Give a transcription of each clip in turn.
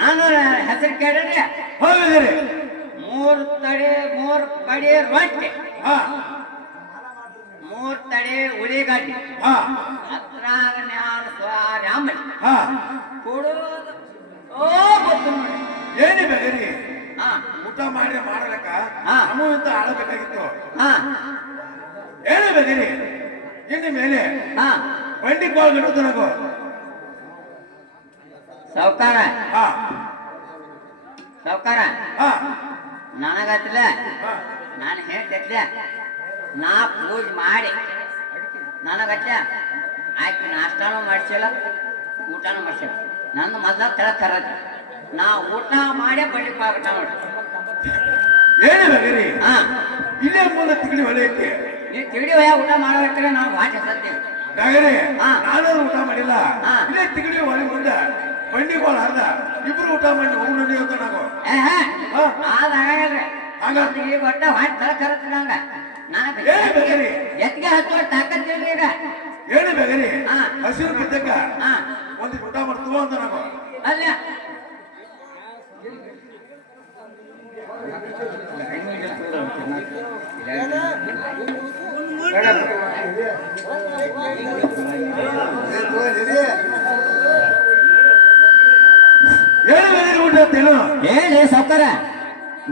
ನಾನು ಹೆಸರು ಕೇಳಿದ್ರೆ ಮೂರ್ ಕಡೆ ರೊಟ್ಟಿ, ಮೂರ್ ತಡೆ ಉಳಿಗಡ್ಡಿ, ಹತ್ರಾಗ ಸ್ವಾಮಿ ಕೊಡೋದು ಗೊತ್ತು ನೋಡಿ. ಏನಿ ಬೇರಿ ಊಟ ಮಾಡಿ ಮಾಡಲಕ್ಕ ಅಂತ ಆಳಬೇಕಾಗಿತ್ತು. ಏನೇ ಬೇರಿ ಇನ್ನು ಮೇಲೆ ಬಂಡಿ ಕಾಲ್ ಗಟ್ಟು ನನಗೂ ಸಾವುಕಾರ ಸಾವುಕಾರ ನನಗತ್ತಲೆ ನಾನು ಹೇಳ್ತೈತ್ಲೆ ನಾ ಪೂಜೆ ಮಾಡಿ ನನಗತ್ತೆ ಆಯ್ತು, ನಾಷ್ಟಾನು ಮಾಡಿಸಿಲ್ಲ ಊಟನೂ ಮಾಡಿಸಿಲ್ಲ. ನಂದು ಮೊದಲ ತಳ ತರತ್ತೆ, ನಾ ಊಟ ಮಾಡೇ ಬಳ್ಳಿ ಪಾಗಟ ನೋಡಿ. ಏನಿಲ್ಲ ಇಲ್ಲೇ ಮೂಲ ತಿಗಡಿ ಹೊಳೆಯಕ್ಕೆ ನೀವು ತಿಗಡಿ ಹೊಯ ಊಟ ಮಾಡಬೇಕಾದ್ರೆ ನಾವು ಭಾಷೆ ಸತ್ತೀವಿ. ನಾನು ಊಟ ಮಾಡಿಲ್ಲ, ಇಲ್ಲೇ ತಿಗಡಿ ಹೊಳೆ ಮುಂದೆ ಬಂಡಿಗೋಳ ಅರ್ಧ ಇಬ್ರು ಊಟ ಮಾಡಿ ಹೋಗಿ ಅಂತ ನಾವು ಈಗ ಒಟ್ಟ ಹೊಟ್ಟೆ ತಳ ಕರತ್ತ ನಂಗ. ಎತ್ತಿಗೆ ಹತ್ತುವ ತಾಕತ್ತಿಲ್ರಿ ಈಗ. ಏನು ಬೇಗರಿ ಹಸಿರು ಬಿದ್ದಕ್ಕ ಒಂದು ಊಟ ಮಾಡ್ತೀವೋ ಅಂತ ನಾವು ಅಲ್ಲ ಹೇಳಿ ಸೌಕರ.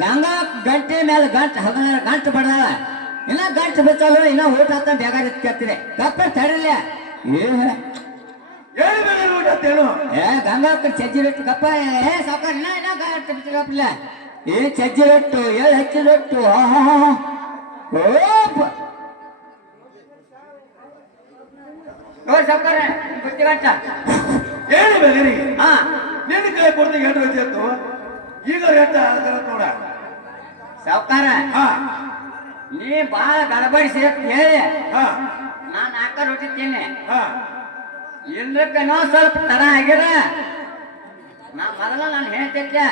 ಗಂಗಾ ಗಂಟೆ ಮೇಲೆ ಗಂಟು ಬಡ್ದಾಳ, ಇನ್ನ ಗಂಟು ಬಿತ್ತಲ್ಲ, ಇನ್ನ ಊಟ ಅಂತ ಬೇಗ ಕೇಳ್ತಿದೆ. ಕಪ್ಪ ತಡಿಲ್ಲ ಏ ಗಂಗಾ ಚಜ್ಜಿ ರೊಟ್ಟಿ ಕಪ್ಪ. ಏ ಸೌಕರ್ ಇನ್ನ ಗಂಟು ಬಿತ್ತಲ್ಲ, ಏ ಚಜ್ಜಿ ರೊಟ್ಟು ಏಳು ಹೆಚ್ಚಿ ರೊಟ್ಟು ಸೌಕರ ಬುತ್ತಿ ಗಂಟ ಹೇಳಿ ಬೇಗರಿ. ನಿನ್ನ ಕೈ ಕೊಡ್ತೀನಿ ಎರಡು ರೊಟ್ಟಿ ಆಯ್ತು, ಈಗ ರೇಟ್ ನೋಡ ಸಾವುಕಾರ. ನೀ ಬಾಳ ಗಡಬಡಿಸಿ ಹೇಳಿ ನಾನು 4 ರೊಟ್ಟಿ ತಿನ್ನಿ. ಇಲ್ಲಕ್ಕನೋ ಸ್ವಲ್ಪ ತರ ಆಗ್ಯದ. ನಾನು ಹೇಳ್ತಿದ್ದೆ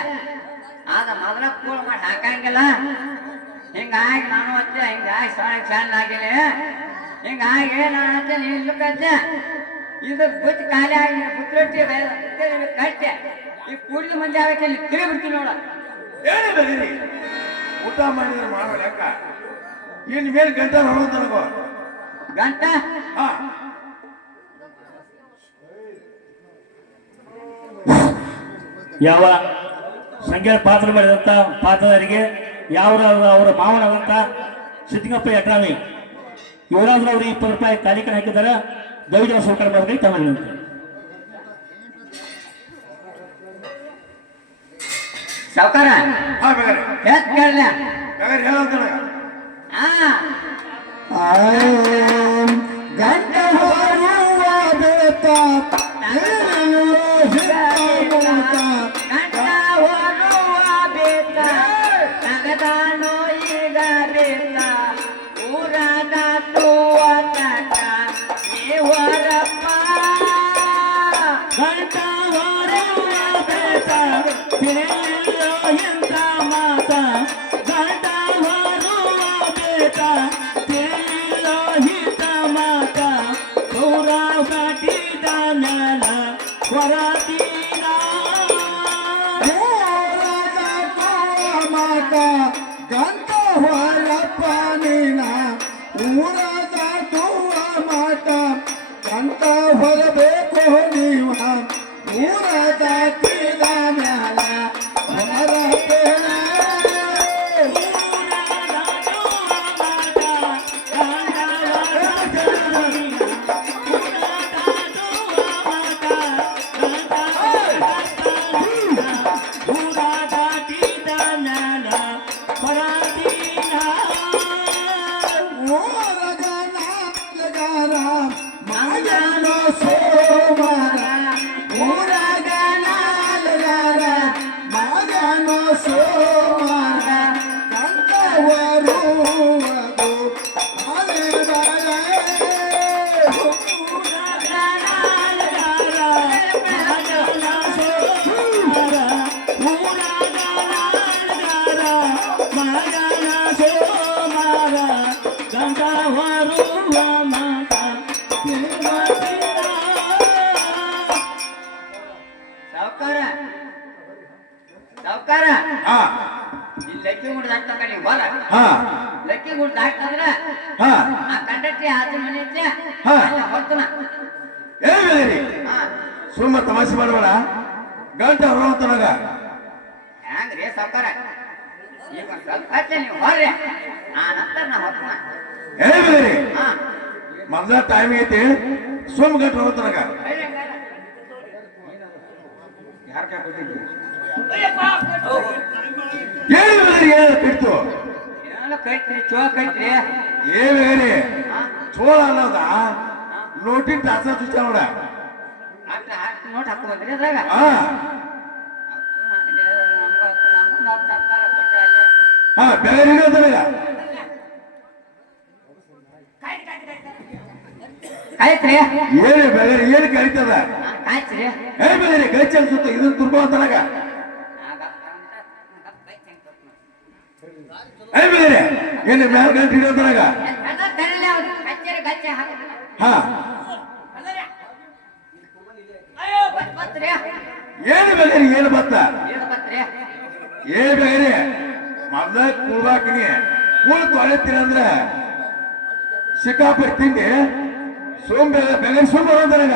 ಆದ ಮೊದಲ ಕೂಳ್ ಮಾಡಿ ಹಾಕಂಗಿಲ್ಲ. ಹಿಂಗಾಗಿ ನಾನು ಹಚ್ಚೆ, ಹಿಂಗಾಗಿ ಸಣ್ಣ ಆಗಿಲ್ಲ. ಹಿಂಗಾಗಿ ನಾನು ಹಚ್ಚೆ, ನೀ ಇಲ್ಲಕ್ಕಚ್ಚೆ ಇದು ಬುತ್ತಿ ಖಾಲಿ ಆಗಿ ಬುತ್ತಿ ರೊಟ್ಟಿ ಕಟ್ಟೆ ಈ ಕೂಡಿದ ಮಂದಿ ಆಗಕ್ಕೆ ತಿಳಿ ಬಿಡ್ತೀನಿ ನೋಡ. ಹೇಳಿ ಬೇರಿ ಊಟ ಮಾಡಿದ್ರೆ ಮಾಡೋ ಲೆಕ್ಕ ಇನ್ ಮೇಲೆ ಗಂಟೆ ಹೊರದು ನನಗೋ ಗಂಟ ಯಾವ ಸಂಖ್ಯೆ ಪಾತ್ರ ಮಾಡಿದಂತ ಪಾತ್ರಧಾರಿಗೆ ಯಾವ ಅವರ ಮಾವನಾದಂತ ಸಿದ್ದಿಂಗಪ್ಪ ಯಟ್ರಾವಿ ಇವರಾದ್ರೂ ಅವ್ರಿಗೆ 20 ರೂಪಾಯಿ ತಾಲೀಕನ ಹಾಕಿದ್ದಾರೆ. ದಯವಿಟ್ಟು ಸ್ವೀಕಾರ ಮಾಡಬೇಕು ತಗೊಂಡು ಸಾವುಕಾರ ಕೇಳ ಗಂಟೆ ತಗದಾನೋ ಈಗ ಬೇಕ ಊರಾಗ ತೂವಟ ನೀವರಪ್ಪ ಗಂಟ ಬೇಕ ಎಂತ ಮಾತ ಗಂಟ ಬೇಕ ಹಿತ ಮಾತ ದೂರ ಕಟ್ಟಿದ ಮ್ಯಾಲ ಹೊರತೀನ ಮಾತ ಗಂಟ ಹೊರಪ್ಪ ನೀನ ಊರಾಗ ತೂವ ಮಾತ ಗಂಟ ಹೊರಬೇಕು ನೀವ ಊರಾಗ ತೀದ ಮ್ಯಾಲ ಗಗನ ಸೋಮಾರ ಗಂಧ ಹೊರುವ ಮಾತ ಸಾವ್ಕಾರ ಸಾವ್ಕಾರ ಹಾ ಇಲ್ಲಿ ಲಕ್ಕಿ ಗುಡ್ ದಾಟ್ತಂಗ ನೀವು ಹೊಲ ಹಾ ಲಕ್ಕಿ ಗುಡ್ ದಾಟ್ತಂದ್ರ ಹಾ ಆ ಕಂಡಕ್ಟ್ರಿ ಆಚೆ ಮನೆ ಐತೆ ಹಾ. ಹೊರ್ತನ ಏನಿದೆ ಹಾ ಸುಮ್ಮ ತಮಾಷೆ ಮಾಡಬೇಡ ಗಂಟೆ ಹೊರತನಗ ಹ್ಯಾಂಗ್ರಿ ಸಾವ್ಕಾರ ಈಗ ಒಂದ್ ಸ್ವಲ್ಪ ಹಚ್ಚೆ ನೀವು ಹೊರ್ರಿ ಆ ನಂತರ ನಾ ಹೊರ್ತನ ಏನಿದೆ ಹಾ ಮೊದ್ಲ ಟೈಮ್ ಐತಿ ಸುಮ್ಮ ಗಂಟೆ ಹೊರತನಗ ಯಾರ ಕಾಯ್ಕೊಟ್ಟಿದ್ರಿ ಏನಿದೆ ಏನು ಬಿಡ್ತು ಏನೋ ಕೈತ್ರಿ ಚೋ ಕೈತ್ರಿ ಏನೇರಿ ಹಾ ಚೋಳ ಅನ್ನೋದ ನೋಟಿನ ತಾಸ ಚುಚ್ಚ ನೋಡ ನೋಟ್ ಹಾಕಿ ಬಂದ್ರಿ ಅದ್ರಾಗ ಹಾ ಹಾ ಬೇರೆ ಇರೋದನಗ ಆಯ್ತ್ರಿ ಏನು ಬೇರೆ ಏನು ಕರಿತದ ಆಯ್ತ್ರಿ ಏ ಬೇರೆ ಗಚ್ಚ ಅನ್ಸುತ್ತ ಇದನ್ನ ತುರ್ಕೋ ಅಂತನಗ ಏ ಬೇರೆ ಏನು ಮ್ಯಾಲ ಗಂಟೆ ಇರೋದನಗ ಹಾ ಏನು ಬೇರೆ ಏನು ಬತ್ತ ಏ ಬೇರೆ ಮೊದ್ಲ ಕೂಳಾಕಿನಿ ಕೂಳ್ ತೊಳೆತ್ತೀನಿ ಅಂದ್ರ ಸಿಕ್ಕಾಪಟ್ಟಿ ತಿಂಡಿ ಸೋಮ್ ಬೆಲೆ ಸುಮ್ಮ ಬರೋದನಗ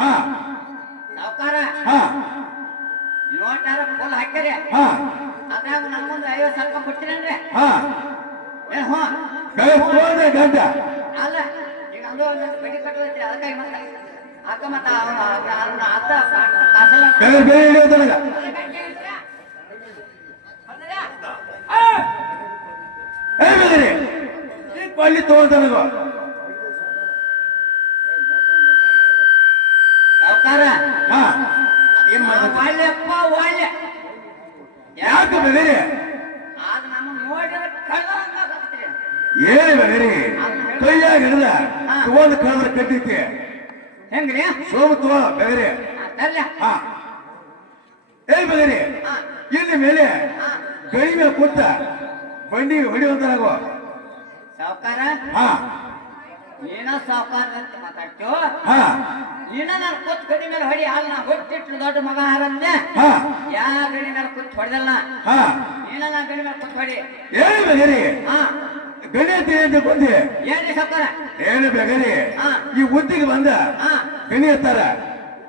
ಹಾ ಹಾ ನೋಟಾರ ಫುಲ್ ಹಾಕ್ಯಾರಿ ಹಾ ಅದ್ರಾಗ ನಮ್ಮೊಂದು 50 ಸಾವಿರ ಕೊಡ್ತೀರೇನ್ರಿ ಹಾ ಏ ಹ್ಞೂ ಬೆಲೆ ತೊಗೊಂಡ್ರೆ ಗಂಟ ಅಲ್ಲ ಈಗ ಅಂದು ಒಂದು ಬೆಡಿ ಕಟ್ಟೋದ್ರಿ ಅದಕ್ಕಾಗಿ ಮತ್ತೆ ಅಕ್ಕ ಮತ್ತ ಅತ್ತ ಕಾಸಲ್ಲ ಬೆಲೆ ಬೆಲೆ ಇಳಿಯೋದನಗ ಏ ಬೆಲೆ ಈ ಕೊಳ್ಳಿ ತಗೊಂಡನಗ ಸಾವ್ಕಾರ ಹಾ ಏನ್ ಮಾಡ್ಬೇಕು ಒಳ್ಳೆಪ್ಪ ಒಳ್ಳೆ ಯಾಕೆ ಬೆಲೆ ಆಗ ನಮ್ಮ ನೋಡಿದ್ರೆ ಕಳ್ದಂಗಾಗತ್ರಿ ಏನು ಬೆಲೆ ಕೈಯಾಗ ಹಿಡ್ದ ತಗೊಂಡ್ ಕಳೆದ್ರೆ ಕಟ್ಟೈತಿ ಹೆಂಗ್ರಿ ಸೋಮ ತಗೋ ಬೆಲೆ ತರ್ಲ ಹಾ ಏ ಬೆಲೆ ಇಲ್ಲಿ ಮೇಲೆ ಗಡಿ ಮೇಲೆ ಕೂತ ಬಂಡಿ ಹೊಡಿಯುವಂತನಾಗೋ ಸಾವ್ಕಾರ ಹಾ ಏನೋ ಸಾವ್ಕಾರ ಅಂತ ಮಾತಾಡ್ತು ಹಾ ನೀನ ನಾನು ಕೂತ್ ಗಡಿ ಮೇಲೆ ಹೊಡಿ ಅಲ್ಲ ನಾ ಹೊಟ್ಟಿಟ್ಟು ದೊಡ್ಡ ಮಗ ಹಾರಂತೆ ಹಾ ಯಾ ಗಡಿ ಮೇಲೆ ಕೂತ್ ಹೊಡೆದಲ್ಲ ಹಾ ನೀನ ನಾ ಗಡಿ ಮೇಲೆ ಕೂತ್ ಹೊಡಿ ಏನು ಬೆಲೆ ಹಾ ಗಣಿ ಅಂತ ಕೊಂದಿ ಏನ್ರಿ ಸಾವ್ಕಾರ ಏನು ಬೆಗರಿ ಹಾ. ಈ ಉದ್ದಿಗೆ ಬಂದ ಹಾ ಗಣಿ ಎತ್ತಾರ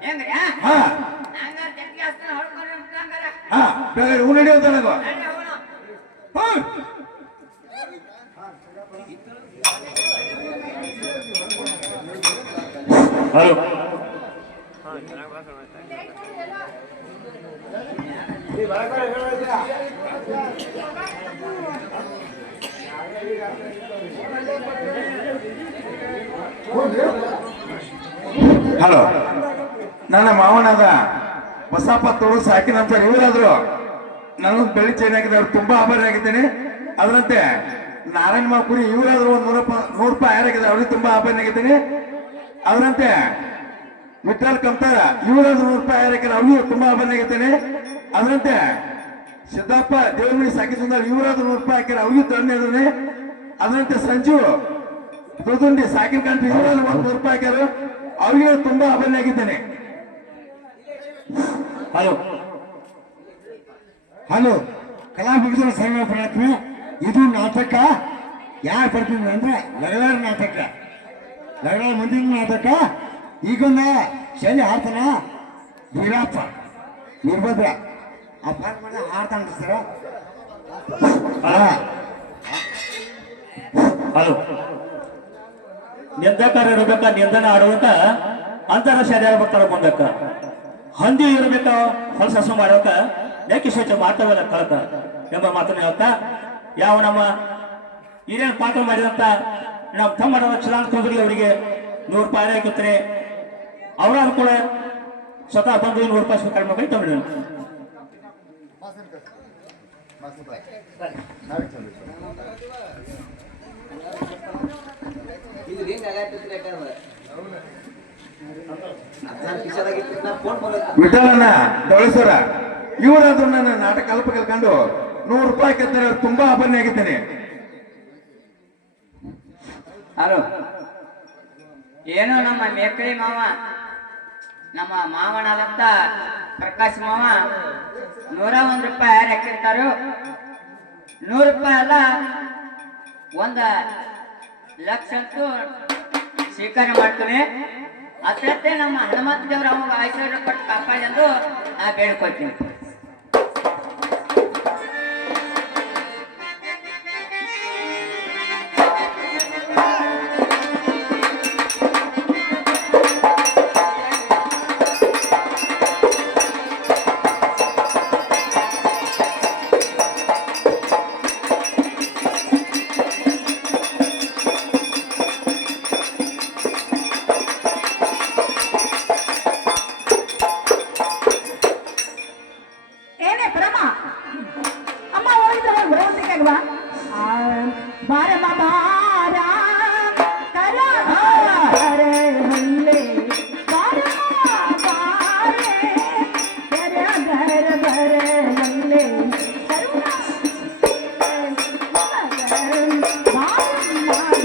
ಹೆಂಗ್ರಿ ಹಾ ಹಂಗ ಜಗ್ಗಿ ಹಸ್ತಾನ ಹೊಡ್ಕೊಂಡ್ರಿ ಹಂಗಾರ ಹಾ ಬೆಗರಿ ಹೂ ನಡೆಯುವಂತನಾಗೋ ನಡ್ರಿ ಹೋಗೋಣ ಹಲೋ ಹಲೋ ನನ್ನ ಮಾವನಾದ ಬಸಪ್ಪ ತೋಡು ಸಾಕಿ ನಮ್ಮ ಇವರಾದ್ರು ನಾನು ಬೆಳ್ಳಿ ಚೈನ್ ಹಾಕಿದ್ರೆ ಅವ್ರು ತುಂಬಾ ಆಭಾರಿ ಆಗಿದ್ದೇನೆ ಅದರಂತೆ ನಾರಾಯಣ ಮಾಪುರಿ ಇವರಾದ್ರು ಒಂದು 100 ರೂಪಾಯಿ ಯಾರಾಗಿದೆ ಅವ್ರಿಗೆ ತುಂಬಾ ಆಭಾರಿ ಆಗಿದ್ದೇನೆ ಅದರಂತೆ ವಿಠಲ್ ಕಂತಾರ ಇವರಾದ್ರು 100 ರೂಪಾಯಿ ಯಾರಾಕಿದ್ರೆ ಅವ್ರಿಗೂ ತುಂಬಾ ಆಭಾರಿ ಆಗಿದ್ದೇನೆ ಅದರಂತೆ ಸಿದ್ದಪ್ಪ ದೇವಮಣಿ ಸಾಕಿ ಸುಂದರ್ ಇವರಾದ್ರು 100 ರೂಪಾಯಿ ಹಾಕಿದ್ರೆ ಅವ್ರಿಗೂ ತಂದೆ ಇದ್ದಾನೆ ಅದರಂತೆ ಸಂಜು ದುದುಂಡಿ ಸಾಕಿನ ಕಂಟ್ರಿ ಇವರಾದ್ರು 100 ರೂಪಾಯಿ ಹಾಕ್ಯಾರ ಅವ್ರಿಗೆ ತುಂಬಾ ಆಭಾರಿ ಆಗಿದ್ದೇನೆ ಹಲೋ ಹಲೋ ಕಲಾವಿದರ ಸಂಘ ಪ್ರಯತ್ನ ಇದು ನಾಟಕ ಯಾರು ಬರ್ತೀನಿ ಅಂದ್ರೆ ಲಗಲಾರ ನಾಟಕ ಲಗಲಾರ ಮುಂದಿನ ನಾಟಕ ಈಗೊಂದ ಶೈಲಿ ಹಾಡ್ತಾನ ವೀರಪ್ಪ ನಿರ್ಭದ್ರ ಆ ಪಾಠ ಮಾಡಿ ಹಾಡ್ತಾನ ಸರ ಹಲೋ ನಿಂದಕಾರ ಇರಬೇಕ ನಿಂದನ ಆಡುವಂತ ಅಂತರ ಶಾಲೆ ಬರ್ತಾರ ಮುಂದಕ್ಕ ಹಂದಿ ಇರಬೇಕ ಹೊಲಸ ಹಸು ಮಾಡೋಕ ಯಾಕೆ ಸ್ವಚ್ಛ ಮಾತವೆಲ್ಲ ಕಳಕ ಎಂಬ ಮಾತನ್ನ ಹೇಳ್ತಾ ಯಾವ ನಮ್ಮ ಹಿರಿಯರ ಪಾತ್ರ ಮಾಡಿದಂತ ನಮ್ಮ ತಮ್ಮ ಚಿರಾಂತ್ ಕುಂದ್ರಿ ಅವರಿಗೆ 100 ರೂಪಾಯಿ ಹಾಕುತ್ತಾರೆ ಅವರಾದ್ರು ಕೂಡ ಸ್ವತಃ ಬಂದು 100 ರೂಪಾಯಿ ಕಡಿಮೆ ಮಾಡಿ ತಗೊಂಡು ವಿಠಲನ ದೊಳಸರ ಇವರಾದ್ರು ನನ್ನ ನಾಟಕ ಅಲ್ಪ ಕಲ್ಕೊಂಡು 100 ರೂಪಾಯಿ ಕೆತ್ತಾರೆ ತುಂಬಾ ಆಭರಣ ಆಗಿದ್ದೇನೆ. ಹಲೋ, ಏನೋ ನಮ್ಮ ಮೇಕಳಿ ಮಾವ, ನಮ್ಮ ಮಾವನಾದಂತ ಪ್ರಕಾಶ್ ಮಾವ 101 ರೂಪಾಯಿ ಯಾರು ಹಾಕಿರ್ತಾರೋ, 100 ರೂಪಾಯಿ ಅಲ್ಲ 1 ಲಕ್ಷ ಅಂತೂ ಸ್ವೀಕಾರ ಮಾಡ್ತೀನಿ. ಅದರಂತೆ ನಮ್ಮ ಹನುಮಂತ ದೇವ್ರ ಅವಾಗ ಐಶ್ವರ್ಯ ಪಟ್ಟು ಕಾಪಾಡೆಂದು ನಾ ಬೇಡ್ಕೊಳ್ತೀನಿ. ಏನೇ ಪ್ರಮ ಅಮ್ಮ ಹೋಗಿದ್ರೆ ಬರೋದಿಲ್ವಾ? ಬಾರಮ್ಮ ಬಾರ ಕರ ಬಾರೆ ಹಲ್ಲೆ ಬಾರಮ್ಮ ಬಾರೆ ಕರ ಗರ ಬರ ಹಲ್ಲೆ ಕರುಣ ಬಾರಮ್ಮ ಬಾರೆ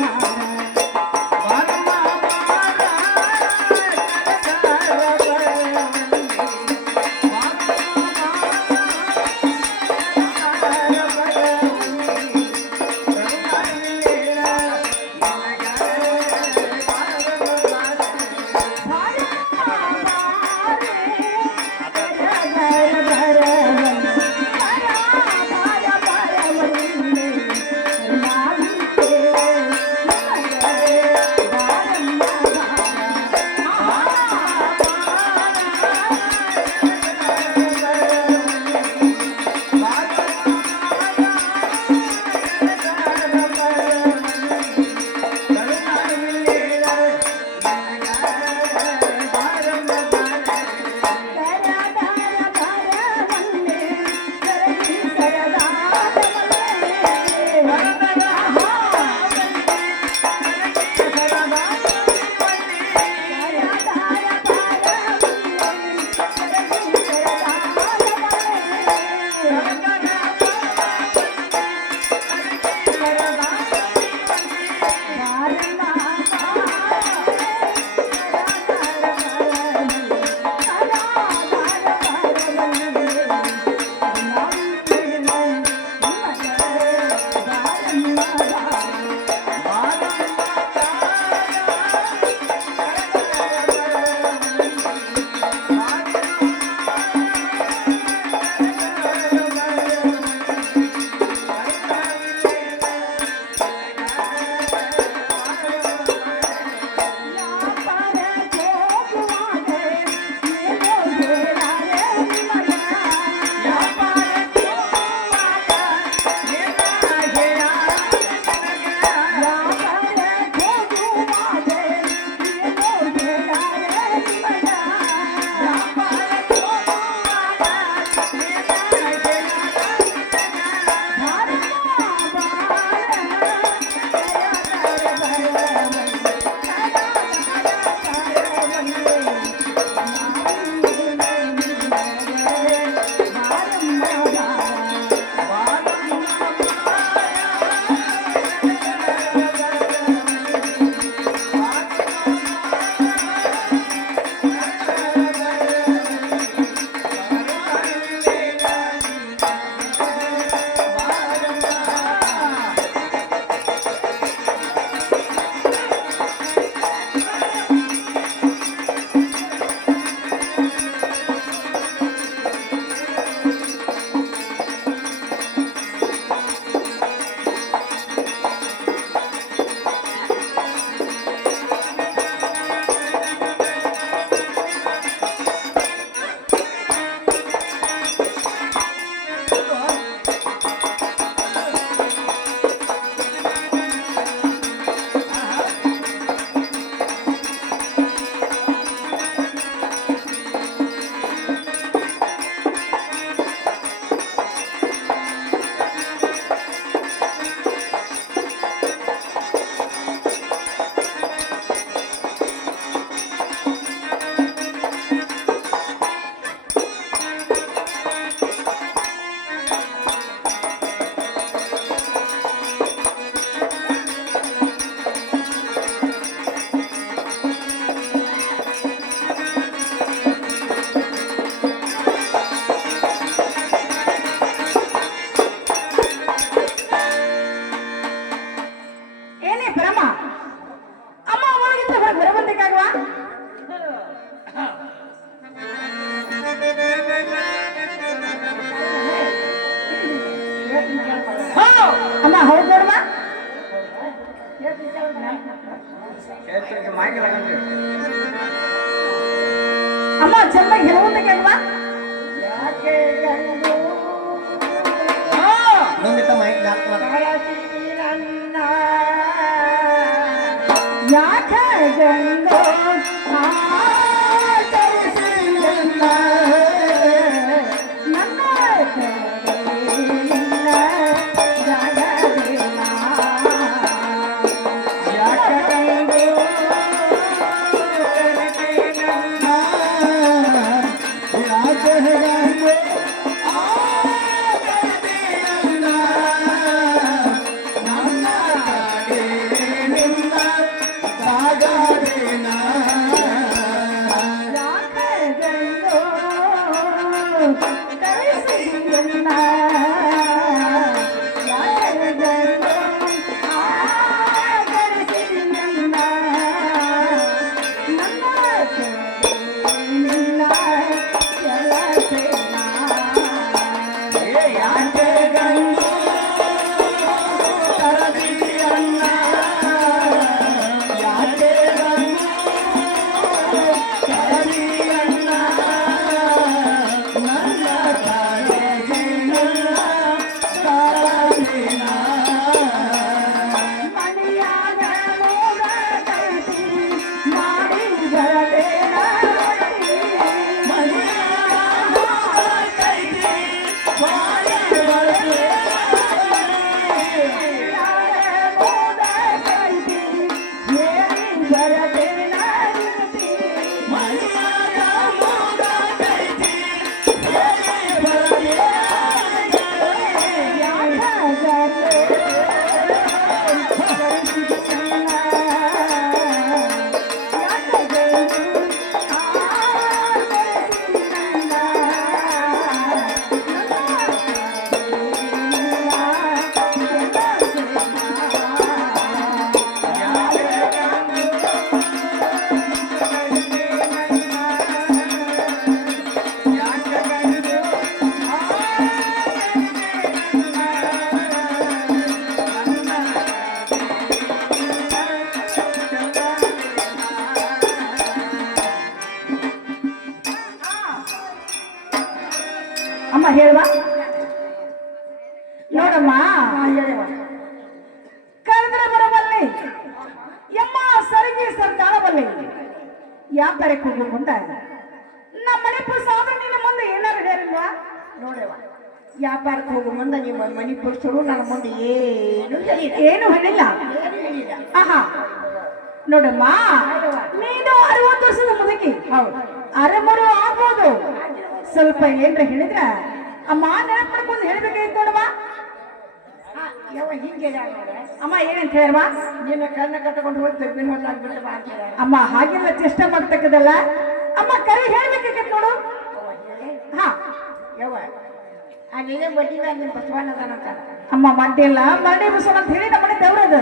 ಅಮ್ಮ ಹೌದು ನೋಡುವ ಅಮ್ಮ ಚೆನ್ನಾಗಿ ಹೇಳುವುದಕ್ಕೆ ಅಲ್ವಾ ಇನ್ನೊಂದಿಟ್ಟ ಮೈಕ್ ನಾಲ್ಕು ಯಾಕೆ ಗಂಗೋ ಆಚರಿಸಿಲ್ಲ ನನ್ನ ಕರೆಯಿಲ್ಲ ಜಗದಿಲ್ಲ. ಯಾಕೆ ಗಂಗೋ ಅಮ್ಮ ಹೇಳುವ ನೋಡಮ್ಮ ಕರೆದ್ರೆ ಬರಬಲ್ಲಿ ಎಮ್ಮ ಸರಿಗೆ ತಾಳಬಲ್ಲಿ ವ್ಯಾಪಾರಕ್ಕೆ ಹೋಗು ಮುಂದೆ ನಮ್ಮ ಮಣಿಪುರ ಸಾಧನೆ ನಿನ್ನ ಮುಂದೆ ಏನಾರು ಹೇಳಿಲ್ವಾ ನೋಡವ ವ್ಯಾಪಾರಕ್ಕೆ ಹೋಗು ಮುಂದೆ ನಿಮ್ಮ ಮನೆ ಪುರುಷರು ನನ್ನ ಮುಂದೆ ಏನು ಹೇಳಿಲ್ಲ ಆಹಾ ನೋಡಮ್ಮ ನೀನು 60 ವರ್ಷದ ಮುದುಕಿ ಹೌದು ಅರಮರು ಆಗ್ಬೋದು ಸ್ವಲ್ಪ ಏನ್ರ ಹೇಳಿದ್ರ ಅಮ್ಮ ನೆನಪು ಮಾಡ್ಕೊಂಡು ಹೇಳ್ಬೇಕಾಗಿತ್ತು ನೋಡಮ್ಮ ಯಾವ ಹಿಂಗೆ ಅಮ್ಮ ಏನಂತ ಹೇಳವಾ ನಿನ್ನ ಕಣ್ಣ ಕಟ್ಟಕೊಂಡು ಹೋಗಿ ತೆಗ್ಬಿನ ಹೊಲ್ಲಾಗ್ಬಿಟ್ಟು ಮಾಡ್ತೀರ ಅಮ್ಮ ಹಾಗೆಲ್ಲ ಚೇಷ್ಟ ಮಾಡ್ತಕ್ಕದಲ್ಲ ಅಮ್ಮ ಕರೆ ಹೇಳ್ಬೇಕಾಗಿತ್ತು ನೋಡು ಹಾ ಯಾವ ನೀನೇ ಬಡ್ಡಿ ಮೇಲೆ ನಿಮ್ಮ ಬಸವಣ್ಣ ಅದಾನಂತ ಅಮ್ಮ ಮಂಡಿಲ್ಲ ಮರಡಿ ಬಸವಣ್ಣ ಅಂತ ಹೇಳಿ ನಮ್ಮ ಮನೆ ದೇವ್ರದು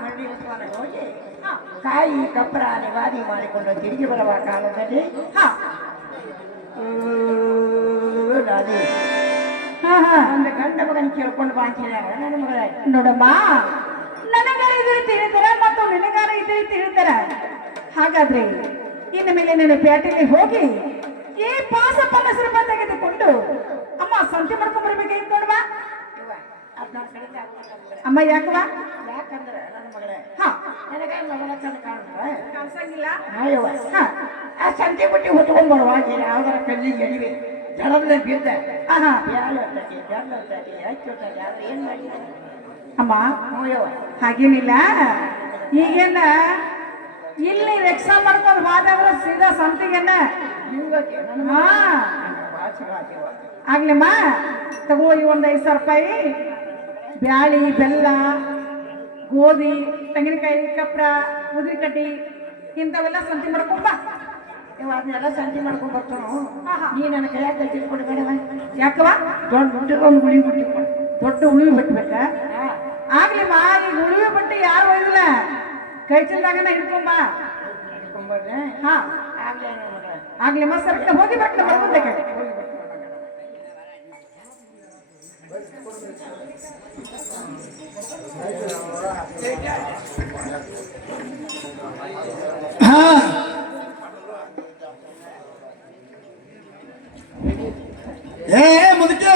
ಮರಡಿ ಬಸವಣ್ಣ ಹೋಗಿ ಕಾಯಿ ಕಪ್ಪರ ನಿವಾದಿ ಮಾಡಿಕೊಂಡು ತಿರುಗಿ ಬರುವ ಕಾಲದಲ್ಲಿ ಹಾ ನಾನು ಹಾ ಹಾ ಒಂದು ಗಂಡ ಮಗನ ಕೇಳ್ಕೊಂಡು ಬಾ ಅಂತ ಹೇಳ್ಯಾರ ನನ್ನ ಮಗಳ ನೋಡಮ್ಮ ನನಗಾರ ಇದೇ ರೀತಿ ಹೇಳ್ತಾರ ಮತ್ತು ನಿನಗಾರ ಇದೇ ರೀತಿ ಹೇಳ್ತಾರ ಹಾಗಾದ್ರೆ ಇನ್ನು ಮೇಲೆ ನಾನು ಪೇಟೆಗೆ ಹೋಗಿ ಈ ಪಾಸ 50 ರೂಪಾಯಿ ತೆಗೆದುಕೊಂಡು ಅಮ್ಮ ಸಂತೆ ಮಾಡ್ಕೊಂಡ್ ಬರ್ಬೇಕಾಗಿತ್ತು ನೋಡವಾ ಅಮ್ಮ ಯಾಕವಾ ಯಾಕಂದ್ರೆ ನನ್ನ ಮಗಳೇ ಹಾ ನನಗ ಮಗಳ ಕಣ್ಣು ಕಾಣಿದ್ರೆ ಕಾಣಿಸಂಗಿಲ್ಲ ಹಾಯವ್ವ ಹಾ ಆ ಸಂತೆ ಬುಟ್ಟಿ ಹೊತ್ಕೊಂಡ್ ಬರುವ ಯಾವ್ದಾರ ಕಲ್ಲಿಗೆ ಎಳಿವೆ ಜಡಬ್ಲೆ ಬಿದ್ದ ಆಹಾ ಬ್ಯಾಳು ಹೊತ್ತೈತಿ ಬೆಲ್ಲ ಹೊತ್ತೈತಿ ಅಕ್ಕಿ ಹೊತ್ತೈತಿ ಆದ್ರೆ ಏನ್ ಮಾಡಿ ಅಮ್ಮ ಹ್ಞೂಯವ್ವ ಹಾಗೇನಿಲ್ಲ ಈಗೆಲ್ಲ ಇಲ್ಲಿ ರಿಕ್ಷಾ ಮಾಡ್ಕೊಂಡು ಹೋದವ್ರ ಸೀದಾ ಸಂತಿಗೆನ್ನ ಹಿಂಗಕ್ಕೆ ನನ್ನ ಹಾ ಭಾಳ ಚಲೋ ಆಗ್ಯವ ಆಗ್ಲಿಮ್ಮ ತಗೋ ಈ ಒಂದು 5,000 ರೂಪಾಯಿ ಬ್ಯಾಳಿ ಬೆಲ್ಲ ಗೋಧಿ ತೆಂಗಿನಕಾಯಿ ಕಪ್ರ ಉದ್ರಿ ಕಡ್ಡಿ ಇಂಥವೆಲ್ಲ ಸಂತಿ ಮಾಡ್ಕೊಂಬ ಇವ ಅದನ್ನೆಲ್ಲ ಸಂತಿ ಮಾಡ್ಕೊಂಡ್ ಬರ್ತಾನು ಆಹಾ. ನೀ ನನ್ನ ಕೈಯಾಗ ತಿಳ್ಕೊಂಡು ಬೇಡವ ಯಾಕವ ದೊಡ್ಡ ಒಂದು ಗುಳಿ ಬಿಟ್ಟಿಕೊಂಡು ದೊಡ್ಡ ಉಳಿವಿ ಬಿಟ್ಬೇಕ ಆಗ್ಲಿಮ್ಮ ಈಗ ಉಳಿವಿ ಬಟ್ಟೆ ಯಾರು ಒಯ್ದಿಲ್ಲ ಕೈ ಚಲ್ದಾಗನ ಹಿಡ್ಕೊಂಬ ಹಿಡ್ಕೊಂಬರ್ರೆ ಹಾ ಆಗ್ಲೇ ನನ್ನ ಮಗಳ ಆಗ್ಲಿಮ್ಮ ಸರ್ಕ ಹೋಗಿ ಬಟ್ಟೆ ಬರ್ಕೊಂಡಕ್ಕೆ ಹೋಗಿ ಬರ್ತಾನ ಹಾ ಏ ಮುದುಕೆ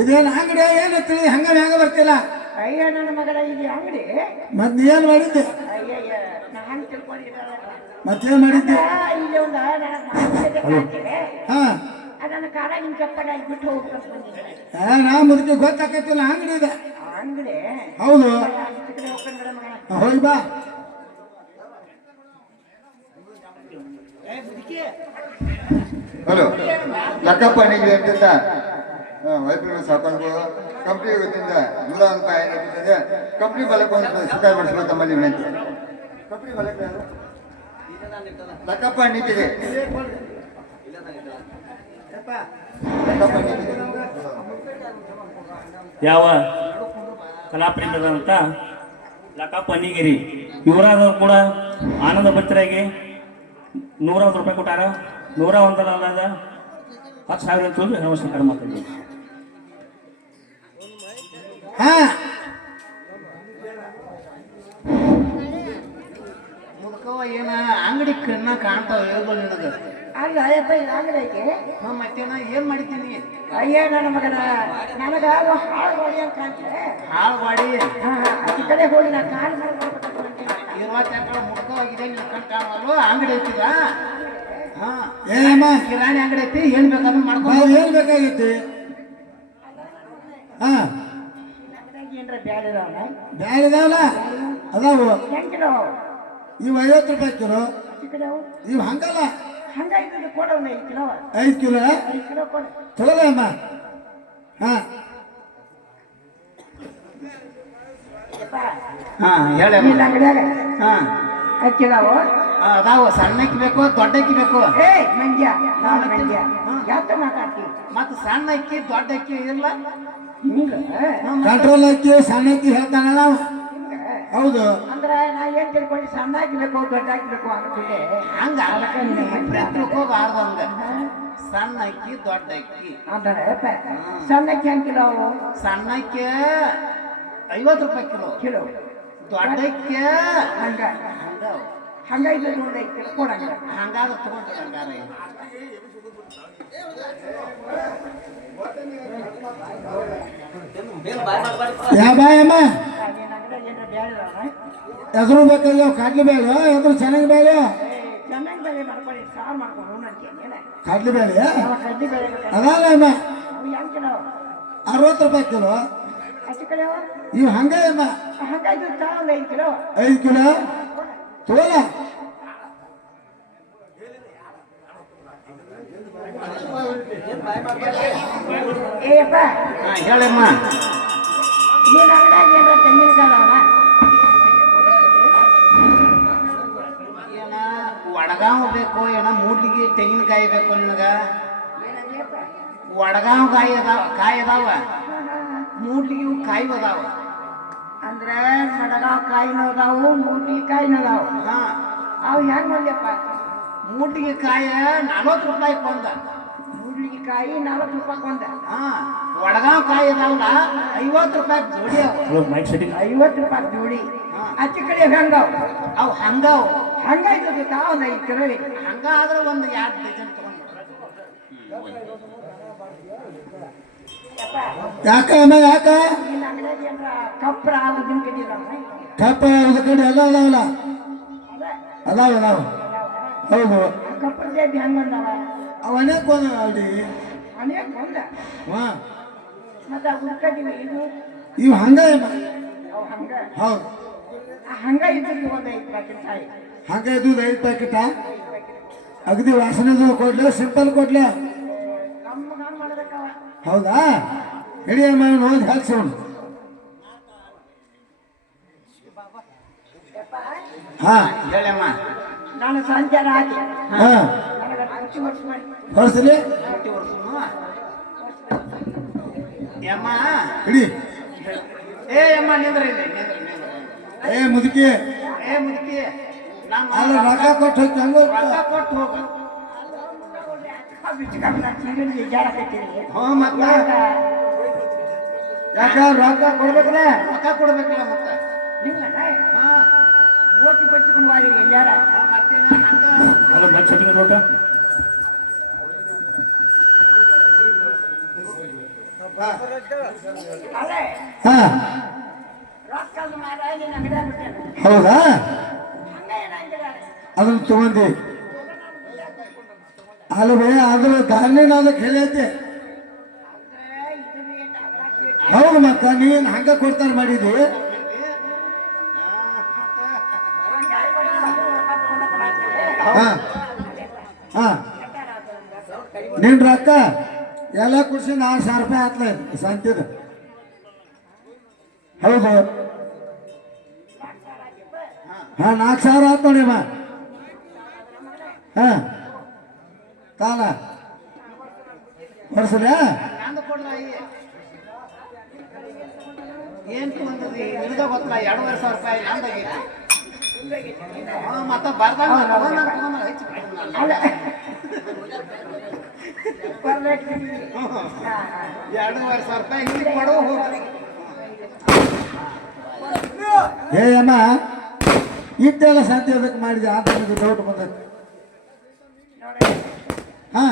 ಇದೇನು ಅಂಗಡಿ ಏನು ತಿಳಿ ಹಂಗಡಿ ಹಂಗ ಬರ್ತಿಲ್ಲ. ಅಯ್ಯ ನನ್ನ ಮಗನ ಇದು ಅಂಗಡಿ. ಮತ್ ನೀ ಏನ್ ಮಾಡಿದ್ದೆ? ಅಯ್ಯಯ್ಯ ನಾನು ತಿಳ್ಕೊಂಡಿದ್ದಾಳೆ. ಮತ್ತೇನ್ ಮಾಡಿದ್ದೆ? ಇಲ್ಲಿ ಒಂದು ನನಗೆ ಹಾ ನನ್ನ ಕಾಲಾಗಿನ ಚಪ್ಪಲ ಬಿಟ್ಟು ಹೋಗ್ಬೇಕು ಬಂದಿದ್ದೆ. ನಾ ಮುದುಕೆ ಗೊತ್ತಾಕೈತಿಲ್ಲ ಅಂಗಡಿ ಇದೆ. ಅಂಗಡಿ ಹೌದು ಹೋಗ್ಕೊಂಡ್ರೆ ಮಗನ ಹೋಗಿ ಬಾ. ಹಲೋ ಲಕ್ಕಪ್ಪ ನಿಮಗೆ ಅಂತ ವೈಫೈ ಸಾಕೊಂಡು ಕಂಪ್ನಿ ವತಿಯಿಂದ 100 ರೂಪಾಯಿ ಏನಾಗುತ್ತದೆ ಕಂಪ್ನಿ ಬಲಕ್ಕೆ ಒಂದು ಸ್ವೀಕಾರ ಮಾಡಿಸ್ಬೇಕು ತಮ್ಮಲ್ಲಿ ವಿನಂತಿ. ಕಂಪ್ನಿ ಬಲಕ್ಕೆ ಯಾರು? ಲಕ್ಕಪ್ಪ ನಿಂತಿದೆ. ಲಕ್ಕಪ್ಪ ನಿಂತಿದೆ. ಯಾವ ಕಲಾಪ್ರೇಮಿಗಳಂತ ಲಕ್ಕಪ್ಪ ಅಣ್ಣಿಗಿರಿ ಇವರಾದ್ರು ಕೂಡ ಆನಂದ ಭಕ್ತರಾಗಿ 100 ರೂಪಾಯಿ ಕೊಟ್ಟಾರ. 101 ಅಲ್ಲದ 10,000 ಅಂತ ಹೇಳಿ ನಮಸ್ಕಾರ ಮಾಡ್ತೀವಿ. ಹಾ ಮುದುಕವ ಏನ ಅಂಗಡಿ ಕಣ್ಣ ಕಾಣ್ತಾವ ಹೇಳ್ಬೋದು ನಿನಗ. ಅಲ್ಲ ಅಯ್ಯಪ್ಪ ಇದು ಅಂಗಡಿ ಐತಿ. ಮತ್ತೇನ ಏನ್ ಮಾಡಿದ್ದೀನಿ? ಅಯ್ಯ ನನ್ನ ಮಗನ ನನಗ ಹಾಳು ಮಾಡಿ ಅಂತ ಕಾಣ್ತದೆ. ಹಾಳು ಮಾಡಿ ಈ ಕಡೆ ಹೋಗಿ ನಾ ಕಾಲು ಮಾಡಿ 20 ಎಕರೆ ಮುದುಕವಾಗಿದೆ ನಿನ್ ಕಣ್ ಕಾಣವಲ್ವ? ಅಂಗಡಿ ಐತಿದ? ಹಾ ಏನಮ್ಮ ಕಿರಾಣಿ ಅಂಗಡಿ ಐತಿ. ಏನ್ ಬೇಕಾದ್ರೂ ಮಾಡ್ಕೊ. ಏನ್ ಬೇಕಾಗೈತಿ? ಹಾ ಏನ್ರ ಬ್ಯಾಡಿದಾವ ಬ್ಯಾಡಿದಾವಲ್ಲ ಅದಾವು. ಹೆಂಗಿರೋ ಇವು 50 ರೂಪಾಯಿ ಕಿಲೋ. ಚಿಕ್ಕದವು ಇವು ಹಂಗಲ್ಲ ಹಂಗಾಯ್ತದ ಕೊಡೋಣ 5 ಕಿಲೋ 5 ಕಿಲೋ 5 ಕಿಲೋ ಕೊಡು. ತಗೊಳ್ಳಿ ಅಮ್ಮ. ಹಾ ಹಾ ಹೇಳ. ನಿನ್ನ ಅಂಗಡಿಯಾಗ ಹಾ ಅಕ್ಕಿದಾವು ಅದಾವ. ಸಣ್ಣಕ್ಕಿ ಬೇಕು ದೊಡ್ಡಕ್ಕಿ ಬೇಕು? ಏ ಮಂಡ್ಯ ನಾನು ಮಂಡ್ಯ ಯಾಕೆ ಮಾತಾಡ್ತಿ? ಮತ್ತ ಸಣ್ಣ ಅಕ್ಕಿ ದೊಡ್ಡ ಅಕ್ಕಿ ಇಲ್ಲ? ಹಿಂಗ ಕಂಟ್ರೋಲ್ ಹಾಕಿ ಸಣ್ಣ ಹಾಕಿ ಹೇಳ್ತಾನ ನಾವು. ಹೌದು ಅಂದ್ರ ನಾ ಏನ್ ತಿಳ್ಕೊಂಡು ಸಣ್ಣ ಹಾಕಿಬೇಕು ದೊಡ್ಡ ಹಾಕಿಬೇಕು ಅಂತಿದ್ದೆ. ಹಂಗ ತಿಳ್ಕೋಬಾರ್ದು. ಹಂಗ ಸಣ್ಣ ಅಕ್ಕಿ ದೊಡ್ಡ ಅಕ್ಕಿ ಅಂದ್ರೆ ಸಣ್ಣ ಅಕ್ಕಿ ಹೆಂಗ್ ಕಿಲೋ? ಸಣ್ಣ ಅಕ್ಕಿ 50 ರೂಪಾಯಿ ಕಿಲೋ. ಕಿಲೋ ದೊಡ್ಡ ಅಕ್ಕಿ ಹಂಗ ಹಂಗ ಹಂಗೈದು ಒಂದು 5 ಕಿಲೋ ಕೊಡಂಗ. ಹಂಗಾದ್ರೆ ತಗೊಂಡ್ರೆ ಹಂಗಾರ ಯಾ ಬಾಯಮ್ಮ ನೀನ್ ಅಂಗಡಿಯಾಗ ಏನ್ರ ಬ್ಯಾಡಿದಾವ? ಎದುರು ಬೇಕಾಗ್ಯಾವ ಕಡ್ಲಿ ಬೇಳೆ ಎದುರು ಚೆನ್ನಾಗಿ ಬೇಳೆ ಚೆನ್ನಾಗಿ ಬೆಳೆ ಮಾಡ್ಕೊಳ್ಳಿ ಸಾರು ಮಾಡ್ಕೊಂಡು ಉಣ್ಣಂತೇನೆ. ಕಡ್ಲಿ ಬೇಳೆ ಕಡ್ಡಿ ಬೆಳೆ ಬೇಕಾದ್ರೆ ಅದಲ್ಲ ಅಮ್ಮ ಅವು ಹೆಂಗ್ ಕಿಲೋ? 60 ರೂಪಾಯಿ ಕಿಲೋ. ಅಷ್ಟು ಕಡೆ ಇವು ಹಂಗ ಅಮ್ಮ ಹಂಗಾಯ್ತು ತಾವು 5 ಕಿಲೋ 5 ಕಿಲೋ ತಗೋಲ್ಲ. ಏಯಪ್ಪ ಹೇಳಮ್ಮ. ನೀನ್ ಅಂಗಡಿಯಾಗ ಏನ್ರ ತೆಂಗಿನಕಾಯಿ ಅದಾವ? ಏನ ವಡಗಾವ್ ಬೇಕು? ಏನ ಮೂಡ್ಲಿಗೆ ತೆಂಗಿನಕಾಯಿ ಬೇಕು ನಿನಗ? ವಡಗಾವ್ ಕಾಯಿ ಅದಾವ ಮೂಡ್ಲಿಗೆ ಕಾಯಿ ಅದಾವ. ಅಂದ್ರೆ ಮಡಗಾವ್ ಕಾಯಿನೂ ಅದಾವು ಮೂಟಿ ಕಾಯಿನೂ ಅದಾವು. ಹಾ ಅವು ಹೆಂಗ್ ಒಂದಪ್ಪ? ಮೂಡ್ಲಿಗೆ ಕಾಯಿ 40 ರೂಪಾಯಿ ಕೊಂದ. ಮೂಡ್ಲಿಗೆ ಕಾಯಿ 40 ರೂಪಾಯಿ ಕೊಂದ. ಹಾ ವಡಗಾವ್ ಕಾಯಿ ಅದಾವಲ್ಲ 50 ರೂಪಾಯಿ ಜೋಡಿ ಅವ. ಮೈಕ್ ಸೆಟ್ಟಿಂಗ್ 50 ರೂಪಾಯಿ ಜೋಡಿ. ಆಚೆ ಕಡೆ ಹೆಂಗಾವ್? ಅವು ಹಂಗಾವ್. ಹಂಗಾಯ್ತದ ತಾವು 5 ಕಿಲೋ. ಹಂಗಾದ್ರೆ ಒಂದು 2 ಡಜನ್ ತಗೊಂಡ್ಬಿಡ. ಯಾಕ ಅಮ್ಮ ಯಾಕ ನಿನ್ನ ಅಂಗಡಿಯಾಗ ಏನ್ರ ಕಪ್ರ ಉದ್ದಿನ ಕಡ್ಡಿ ಇದಾವ? ಕಪ್ಪ ಉದ ಕಡೆ ಎಲ್ಲ ಅದಾವಲ್ಲ ಅದಾವ ಅದಾವ. ಹೌದು ಕಪ್ರ ಜೇಬಿ ಹೆಂಗ್ ಬಂದವ? ಅವನೇ ಕೊಂದ ಅಲ್ಲಿ. ಅನೇಕ ಬಂದ ಹಾ ಮತ್ತೆ ಉಳ್ಕಡ್ಡಿವಿ ಇದು ಇವು ಹಂಗ ಅಮ್ಮ. ಅವು ಹಂಗ ಹೌದು ಹಂಗ ಇದ್ದು ಒಂದು 5 ಪ್ಯಾಕೆಟ್ ಕಾಯಿ. ಹಂಗ ಇದು 5 ಪ್ಯಾಕೆಟ ಅಗದಿ ವಾಸನೆದು ಕೊಡ್ಲೆ ಸಿಂಪಲ್ ಕೊಡ್ಲೆ? ನಮ್ಮ ಮಾಡ್ಬೇಕವ. ಹೌದಾ ಹಿಡಿ ಅಮ್ಮ ನೋಡಿ ಹಾಕ್ಸಿ ಅವನು. ಹಾ ಹೇಳಮ್ಮ. ನಾನು ಸಂಜೆ ರಾತ್ರಿ ಹಾ ನನಗೆ ಖರ್ಚು ವರ್ಷ ಮಾಡಿ ಹೊರಸಲಿ ಪ್ರತಿ ವರ್ಷನೂ ಯಮ್ಮ. ಹಿಡಿ. ಏ ಯಮ್ಮ ನಿಂದ್ರ ಇಲ್ಲಿ ನಿಂದ್ರ. ಏ ಮುದುಕಿ ಏ ಮುದುಕಿ ನಮ್ಮ ಅಲ್ಲ ರೊಕ್ಕ ಕೊಟ್ಟು ಹೋಗಿ ಹೆಂಗ ರೊಕ್ಕ ಕೊಟ್ಟು ಹೋಗ. ಚೀರಿನ ಜಾಡಕತ್ತೀರಿ. ಹ್ಞೂ ಮತ್ತೆ ಯಾಕ ರೊಕ್ಕ ಕೊಡ್ಬೇಕಲ್ಲ? ರೊಕ್ಕ ಕೊಡ್ಬೇಕಲ್ಲ ಮತ್ತೆ. ಮೂವತ್ತಿ ಪಡಿಸಿಕೊಂಡು ಬಾರಿ ಎಲ್ಲಾರ ಅಲ್ಲ ಮತ್ತೆ ಸೆಟ್ಟಿಂಗ್ ಊಟ ಅಲ್ಲೇ ಹಾ ರೊಕ್ಕದ ಮಾರ ನೀನು ಅಂಗಡಿ ಬಿಟ್ಟೇನೆ ಹೌದಾ ಹಂಗ ಏನಾಗಿಲ್ಲ ಅದನ್ನ ತಗೊಂಡಿ ಅಲ್ವೇ ಅದ್ರ ಧಾರಣೆ ಅದಕ್ಕೆ ಹೇಳೈತೆ ಹೌದು ಮತ್ತ ನೀನ್ ಹಂಗ ಕೊಡ್ತಾರ ಮಾಡಿದಿ ಹಾ ಹಾ ನಿನ್ ರೊಕ್ಕ ಎಲ್ಲ ಕುಡ್ಸಿ 4,000 ರೂಪಾಯಿ ಆತ್ಲ ಸಂತಿದ ಹೌದು ಹಾ 4,000 ಆತ್ ನೋಡಿಮ್ಮ ಹಾ ತಾಲ ಹೊಡ್ಸಲ ಏನ್ ತಗೊಂಡದಿ ನಿನಗ ಗೊತ್ತಲ್ಲ 2,500 ರೂಪಾಯಿ ನಂದಾಗೈತಿ ಮತ್ತ ಬರ್ದಾಗ ಅಲ್ಲ 2,500 ರೂಪಾಯಿ ಹಿಂಗೆ ಕೊಡು ಹೋಗಿ ಏ ಅಮ್ಮ ಇಟ್ಟೆಲ್ಲ ಸಂತೆ ಅದಕ್ಕೆ ಮಾಡಿದೆ ಅಂತ ನನಗೆ ಡೌಟ್ ಬಂದೈತಿ ಹಾ